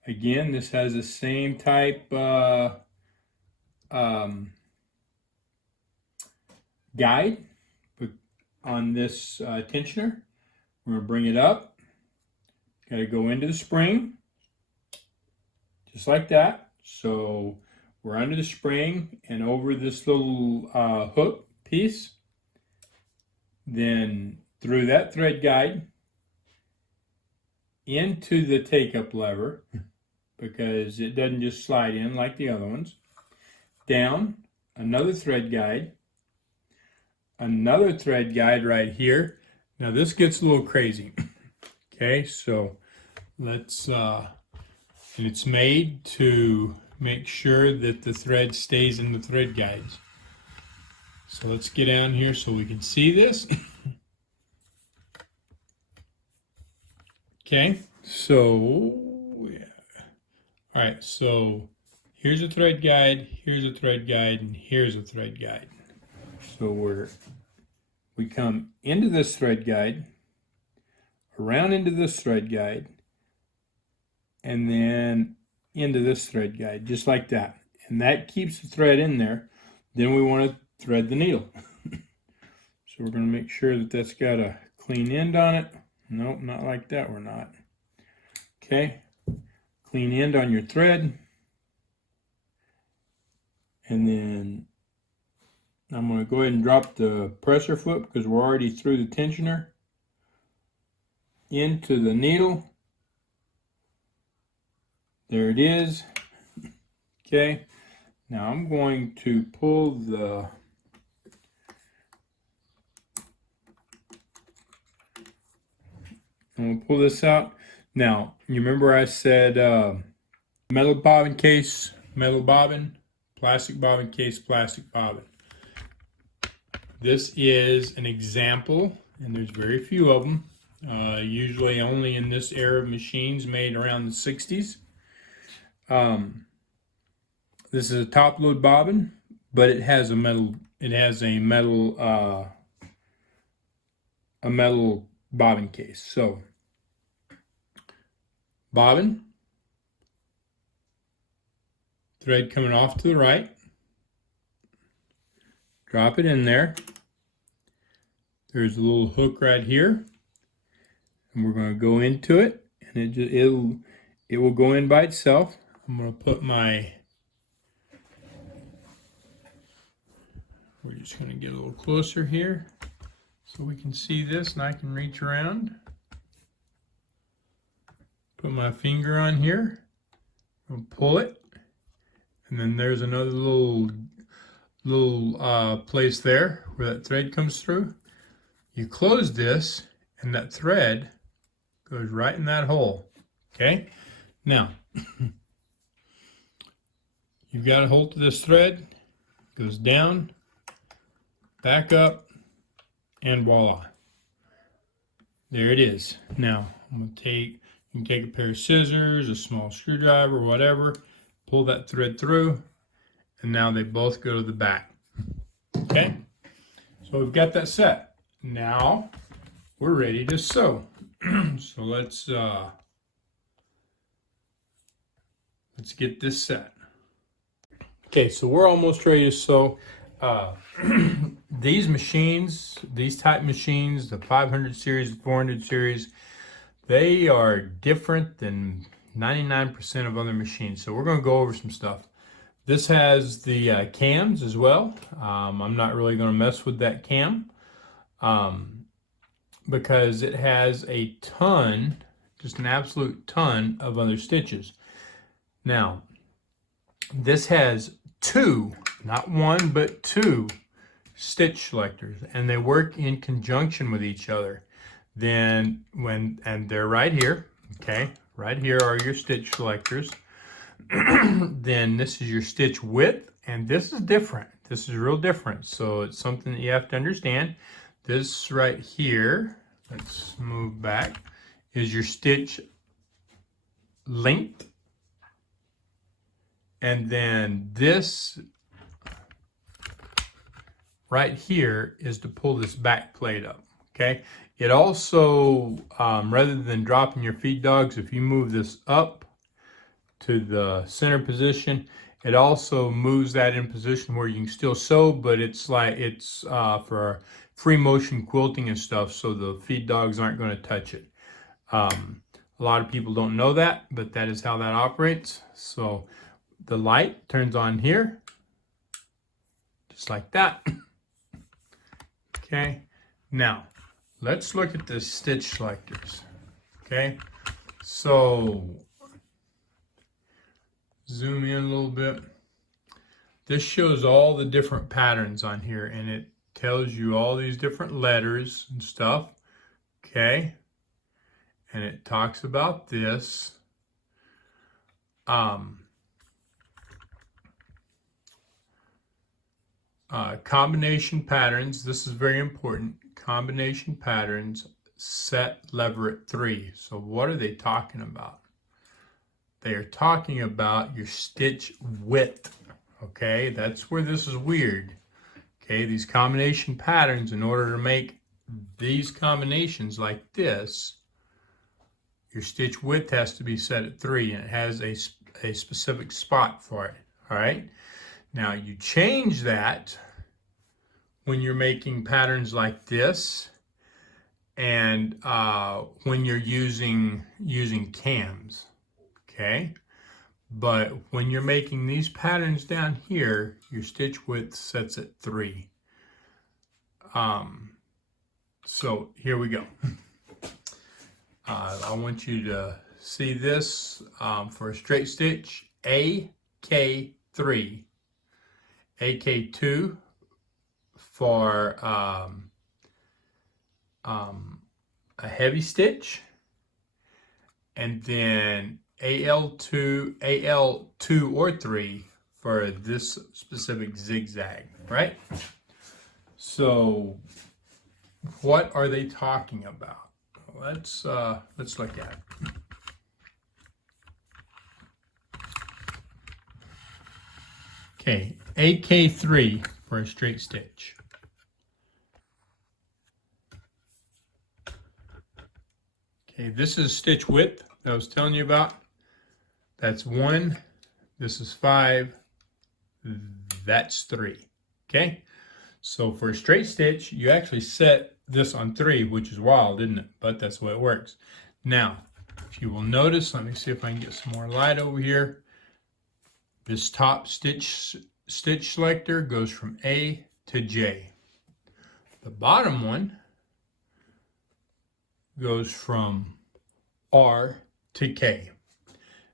Again, this has the same type guide, but on this tensioner, we're going to bring it up. Got to go into the spring, just like that. So we're under the spring and over this little hook piece, then through that thread guide into the take-up lever, because it doesn't just slide in like the other ones. Down, another thread guide, another thread guide right here. Now this gets a little crazy. Okay, so let's, and it's made to make sure that the thread stays in the thread guides. So let's get down here so we can see this. Okay, so yeah. All right, so here's a thread guide, here's a thread guide, and here's a thread guide. So we come into this thread guide, around into this thread guide, and then into this thread guide, just like that. And that keeps the thread in there. Then we want to thread the needle. So we're going to make sure that that's got a clean end on it. Nope, not like that, we're not. Okay, clean end on your thread. And then I'm going to go ahead and drop the presser foot because we're already through the tensioner into the needle. There it is. Okay, now I'm going to pull the this out. Now, you remember I said metal bobbin case, metal bobbin, plastic bobbin case, plastic bobbin. This is an example, and there's very few of them, usually only in this era of machines made around the 60s. This is a top load bobbin, but it has a metal bobbin case. So bobbin, thread coming off to the right, drop it in there. There's a little hook right here, and we're going to go into it, and it will go in by itself. I'm going to put we're just going to get a little closer here so we can see this, and I can reach around. Put my finger on here, I'll pull it, and then there's another little place there where that thread comes through. You close this, and that thread goes right in that hole. Okay, now you've got a hold of this thread, goes down, back up, and voila, there it is. Now I'm going to you can take a pair of scissors, a small screwdriver, whatever, pull that thread through, and now they both go to the back. Okay, so we've got that set. Now we're ready to sew. So let's get this set. Okay, so we're almost ready to sew. These machines, these type machines, the 500 series, the 400 series, they are different than 99% of other machines. So we're going to go over some stuff. This has the cams as well. I'm not really going to mess with that cam because it has a ton, just an absolute ton of other stitches. Now, this has two, not one, but two stitch selectors, and they work in conjunction with each other. And they're right here, okay? Right here are your stitch selectors. Then this is your stitch width, and this is different. This is real different, so it's something that you have to understand. This right here, let's move back, is your stitch length. And then this right here is to pull this back plate up, okay? It also, rather than dropping your feed dogs, if you move this up to the center position, it also moves that in position where you can still sew, but it's for free motion quilting and stuff, so the feed dogs aren't going to touch it. A lot of people don't know that, but that is how that operates. So the light turns on here, just like that. Okay, now let's look at the stitch selectors. Okay, so zoom in a little bit. This shows all the different patterns on here, and it tells you all these different letters and stuff. Okay, and it talks about this. Combination patterns. This is very important. Combination patterns set lever at 3. So what are they talking about? They are talking about your stitch width. Okay, that's where this is weird. Okay, these combination patterns, in order to make these combinations like this, your stitch width has to be set at 3, and it has a specific spot for it. All right, now you change that when you're making patterns like this, and when you're using cams. Okay, but when you're making these patterns down here, your stitch width sets at 3. So here we go. I want you to see this for a straight stitch, AK3, AK2 for a heavy stitch, and then AL2 or 3 for this specific zigzag, right? So what are they talking about? Let's look at it. Okay, AK3 for a straight stitch. Okay, this is stitch width that I was telling you about. That's 1, this is 5, that's 3. Okay, so for a straight stitch, you actually set this on 3, which is wild, isn't it? But that's the way it works. Now, if you will notice, let me see if I can get some more light over here. This top stitch selector goes from A to J. The bottom one goes from R to K.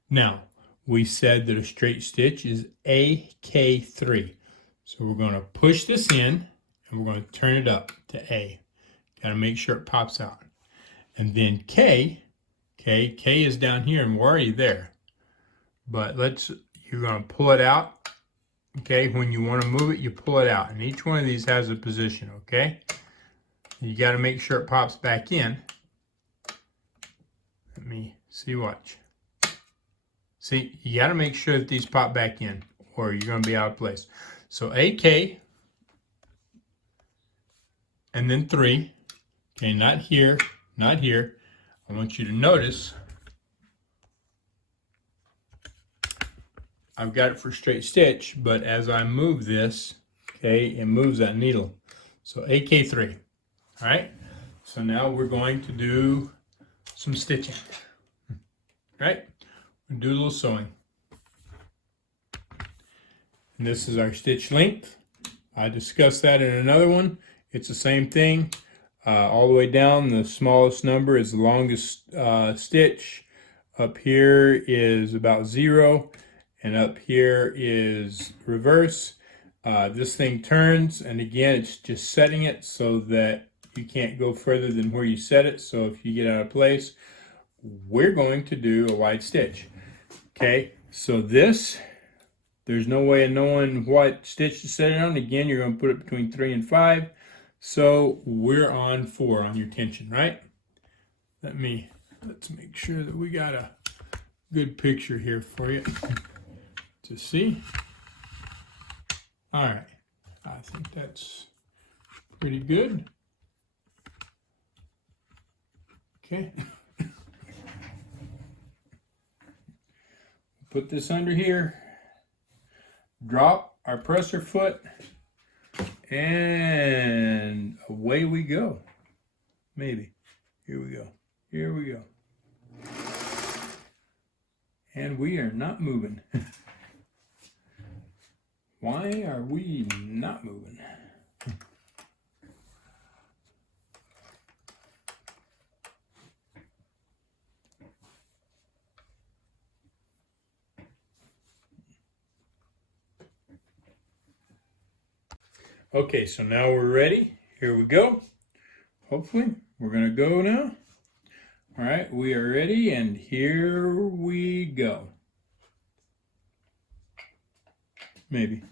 Now, we said that a straight stitch is AK3. So we're going to push this in, and we're going to turn it up to A. Got to make sure it pops out. And then K is down here, and we're already there. But you're going to pull it out. Okay, when you want to move it, you pull it out. And each one of these has a position, okay? You got to make sure it pops back in. Let me see, watch. See, you got to make sure that these pop back in, or you're going to be out of place. So AK, and then 3. Okay, not here, not here. I want you to notice I've got it for straight stitch, but as I move this, okay, it moves that needle. So AK3, all right? So now we're going to do some stitching, right? We'll do a little sewing. And this is our stitch length. I discussed that in another one. It's the same thing. All the way down, the smallest number is the longest stitch. Up here is about 0, and up here is reverse. This thing turns, and again, it's just setting it so that you can't go further than where you set it. So if you get out of place, we're going to do a wide stitch. Okay, so this, there's no way of knowing what stitch to set it on. Again, you're going to put it between 3 and 5. So we're on 4 on your tension, right? Let's make sure that we got a good picture here for you to see. All right, I think that's pretty good. Okay. Put this under here, drop our presser foot, and away we go. Maybe. Here we go. Here we go. And we are not moving. Why are we not moving? Okay, so now we're ready. Here we go. Hopefully, we're gonna go now. All right, we are ready, and here we go. Maybe.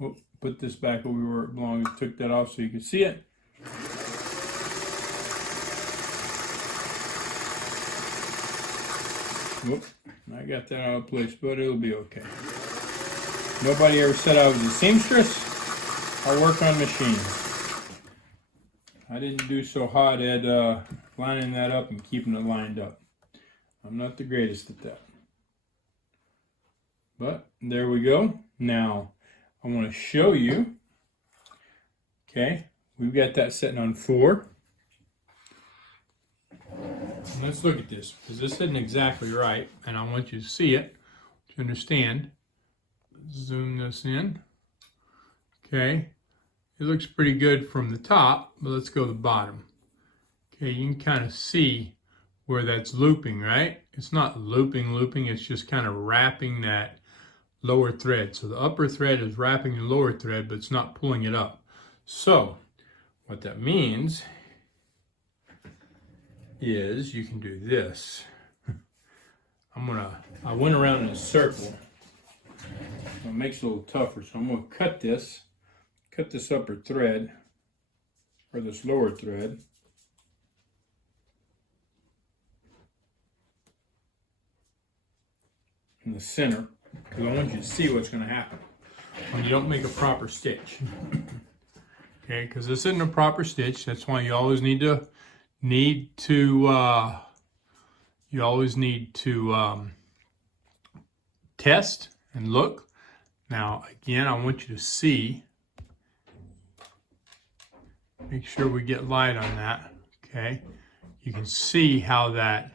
Oh, put this back where it belongs. Took that off so you can see it. Whoop, I got that out of place, but it'll be okay. Nobody ever said I was a seamstress. I work on machines. I didn't do so hot at lining that up and keeping it lined up. I'm not the greatest at that. But there we go. Now, I want to show you. Okay, we've got that sitting on 4. Let's look at this, because this isn't exactly right, and I want you to see it to understand. Zoom this in. Okay, it looks pretty good from the top, but let's go to the bottom. Okay, you can kind of see where that's looping, right? It's not looping, it's just kind of wrapping that lower thread. So the upper thread is wrapping the lower thread, but it's not pulling it up. So what that means is you can do this. I went around in a circle. So it makes it a little tougher. So I'm gonna cut this upper thread, or this lower thread. In the center, because I want you to see what's gonna happen when you don't make a proper stitch. Okay, because this isn't a proper stitch. That's why you always need to test and look. Now again, I want you to see, make sure we get light on that. Okay, you can see how that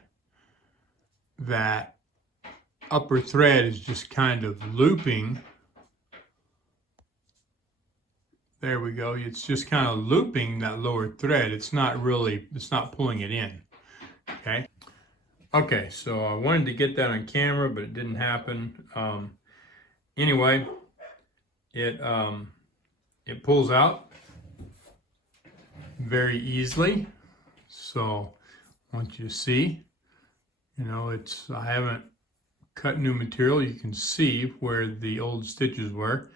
upper thread is just kind of looping. There we go. It's just kind of looping that lower thread. It's not pulling it in. Okay. Okay, so I wanted to get that on camera, but it didn't happen. Anyway, it pulls out very easily. So I want you to see, you know, I haven't cut new material. You can see where the old stitches were,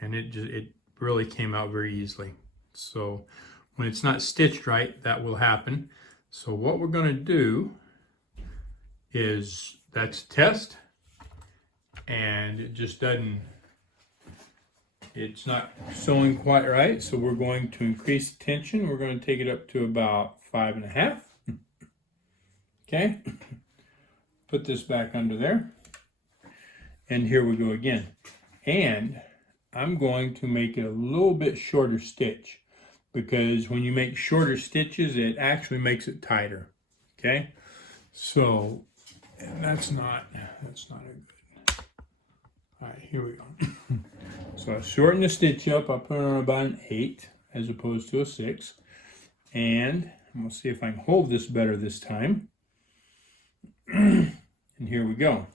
and it really came out very easily. So when it's not stitched right, that will happen. So what we're going to do is, that's a test, and it just doesn't, it's not sewing quite right. So we're going to increase the tension. We're going to take it up to about 5.5. Okay, put this back under there, and here we go again. And I'm going to make it a little bit shorter stitch, because when you make shorter stitches, it actually makes it tighter. Okay, so that's not a good. All right, here we go. So I shorten the stitch up. I put it on about an 8 as opposed to a 6, and I'm gonna see if I can hold this better this time. And here we go.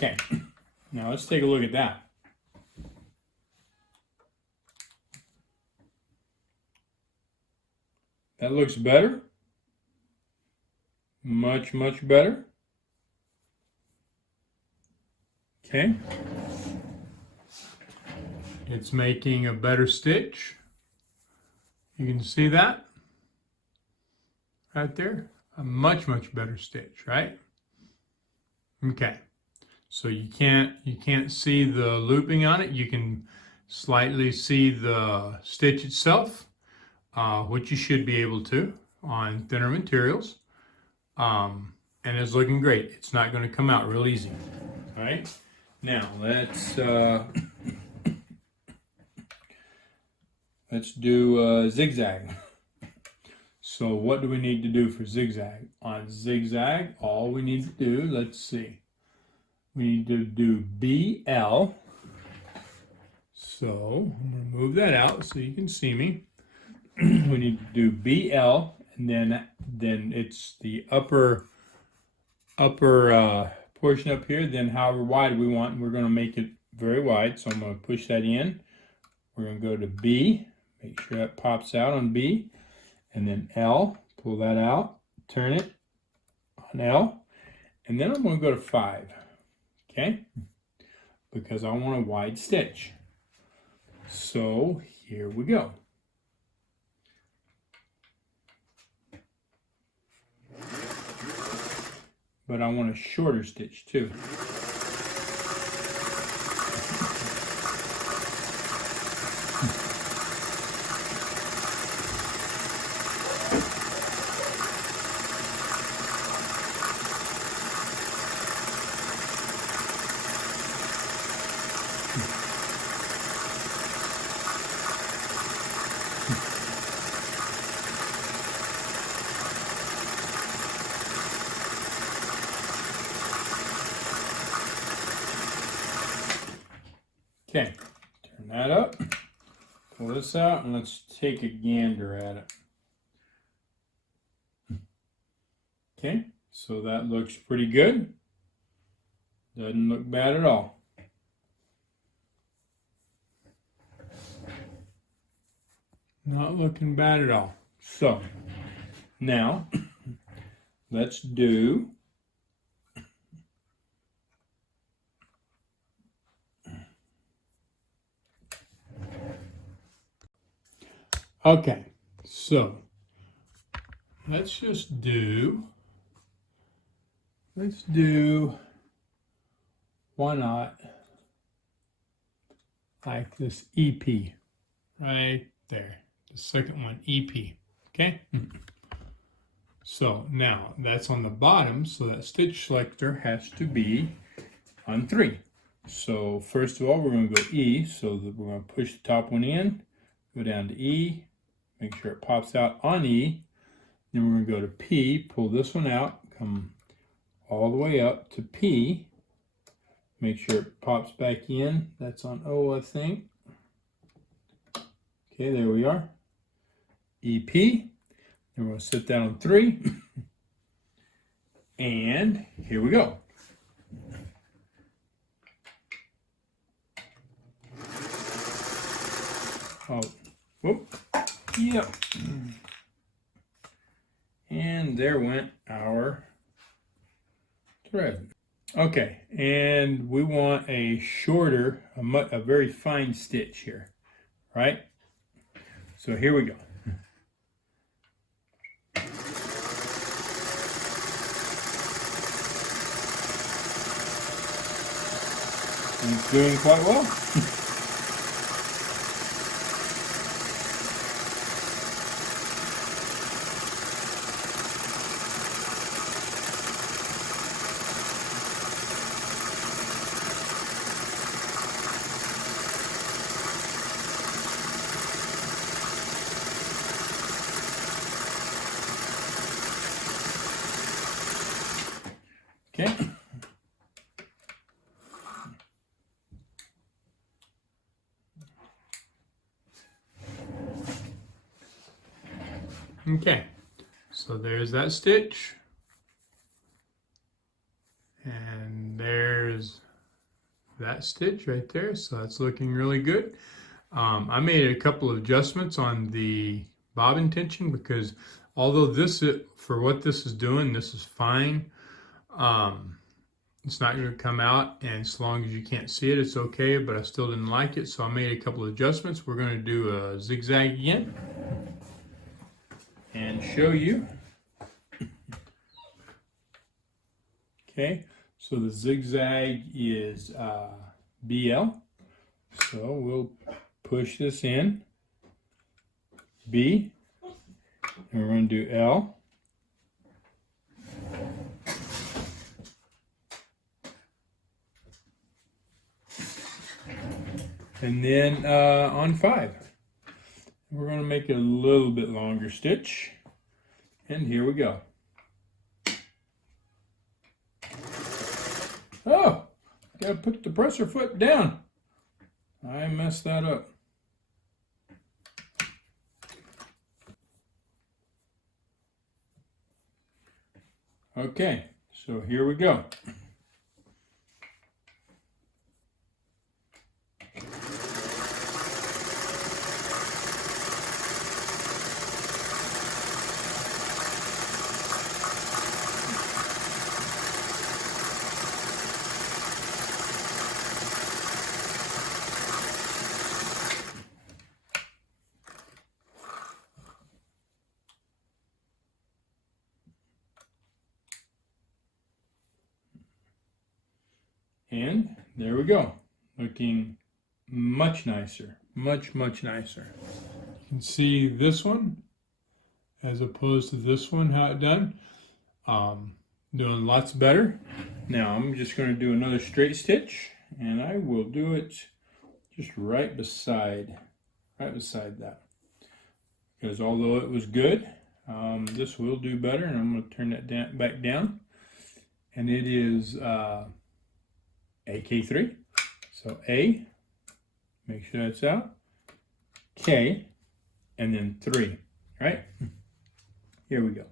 Okay, now let's take a look at that. That looks better. Much, much better. Okay. It's making a better stitch. You can see that right there. A much, much better stitch, right? Okay. So you can't see the looping on it. You can slightly see the stitch itself, which you should be able to on thinner materials. And it's looking great. It's not going to come out real easy. All right. Now let's let's do zigzag. So what do we need to do for zigzag? On zigzag, all we need to do, let's see, we need to do BL. So I'm going to move that out so you can see me. We need to do BL, and then it's the upper portion up here, then however wide we want, and we're going to make it very wide. So I'm going to push that in. We're going to go to B, make sure that pops out on B, and then L, pull that out, turn it on L, and then I'm going to go to 5, okay, because I want a wide stitch. So here we go. But I want a shorter stitch too. Okay, turn that up, pull this out, and let's take a gander at it. Okay, so that looks pretty good. Doesn't look bad at all. Not looking bad at all. So, now, let's do okay, so let's do, why not, like this EP, right there, the second one, EP, okay? So now that's on the bottom, so that stitch selector has to be on 3. So first of all, we're going to go E, so that we're going to push the top one in, go down to E, make sure it pops out on E, then we're going to go to P, pull this one out, come all the way up to P, make sure it pops back in, that's on O, I think. Okay, there we are, EP, then we're going to set that on 3, and here we go. Oh, whoop, yep. And there went our thread. Okay, and we want a shorter, a very fine stitch here, right? So here we go. It's doing quite well. Okay. Okay, so there's that stitch, and there's that stitch right there, so that's looking really good. I made a couple of adjustments on the bobbin tension because although this is, for what this is doing, this is fine. It's not going to come out, and as long as you can't see it, it's okay, but I still didn't like it, so I made a couple of adjustments. We're going to do a zigzag again and show you. Okay, so the zigzag is BL. So we'll push this in, B, and we're going to do L. And then on 5. We're going to make a little bit longer stitch. And here we go. Oh, gotta put the presser foot down. I messed that up. Okay, so here we go. And there we go, looking much nicer, much nicer. You can see this one as opposed to this one, how it done. Doing lots better. Now I'm just going to do another straight stitch, and I will do it just right beside that, because although it was good, this will do better, and I'm going to turn that back down, and it is AK3. So A, make sure that's out, K, and then 3, right? Here we go.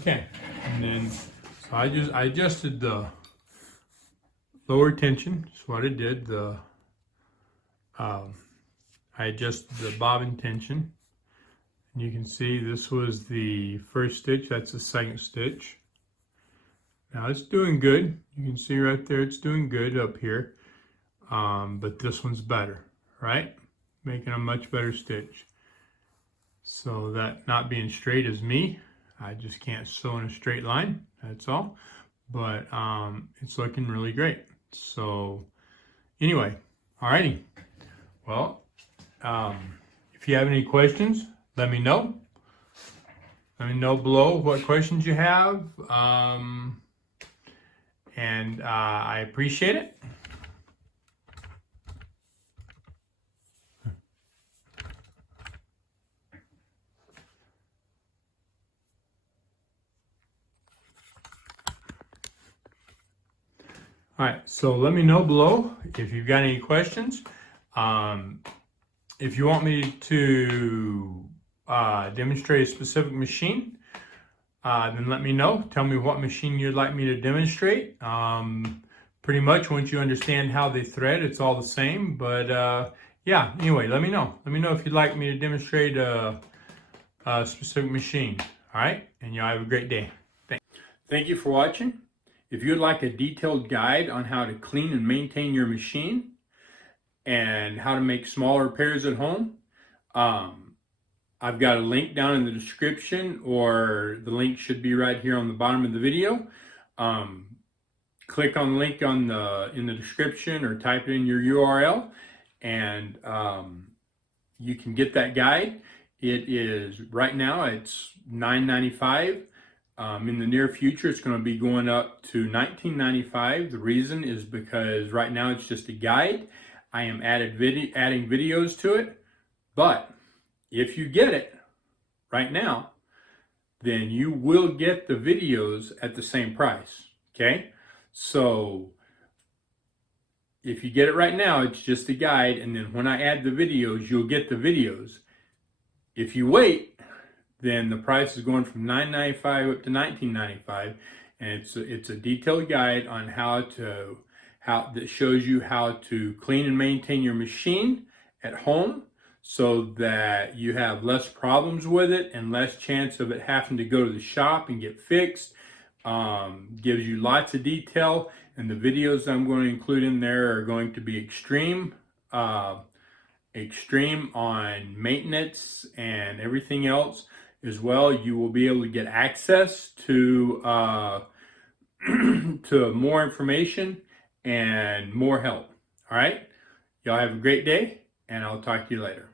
Okay, and then so I adjusted the lower tension. That's what I did. I adjusted the bobbin tension, and you can see this was the first stitch. That's the second stitch. Now it's doing good. You can see right there it's doing good up here, but this one's better, right? Making a much better stitch. So that not being straight is me. I just can't sew in a straight line, that's all. But it's looking really great. So anyway, alrighty. Well, if you have any questions, let me know. Let me know below what questions you have. And I appreciate it. All right, so let me know below if you've got any questions. If you want me to demonstrate a specific machine, then let me know. Tell me what machine you'd like me to demonstrate. Pretty much once you understand how they thread, it's all the same. But yeah, anyway, let me know. Let me know if you'd like me to demonstrate a specific machine. All right, and y'all have a great day. Thank you for watching. If you'd like a detailed guide on how to clean and maintain your machine and how to make small repairs at home, I've got a link down in the description, or the link should be right here on the bottom of the video. Click on the link in the description, or type it in your URL, and you can get that guide. It is, right now, it's $9.95. In the near future, it's going to be going up to $19.95. The reason is because right now it's just a guide. I am adding videos to it, but if you get it right now, then you will get the videos at the same price, okay? So if you get it right now, it's just a guide, and then when I add the videos, you'll get the videos. If you wait, then the price is going from $9.95 up to $19.95, and it's a detailed guide on that shows you how to clean and maintain your machine at home, so that you have less problems with it and less chance of it having to go to the shop and get fixed. Gives you lots of detail, and the videos I'm going to include in there are going to be extreme on maintenance and everything else. as well, you will be able to get access to to more information and more help. All right, y'all have a great day, and I'll talk to you later.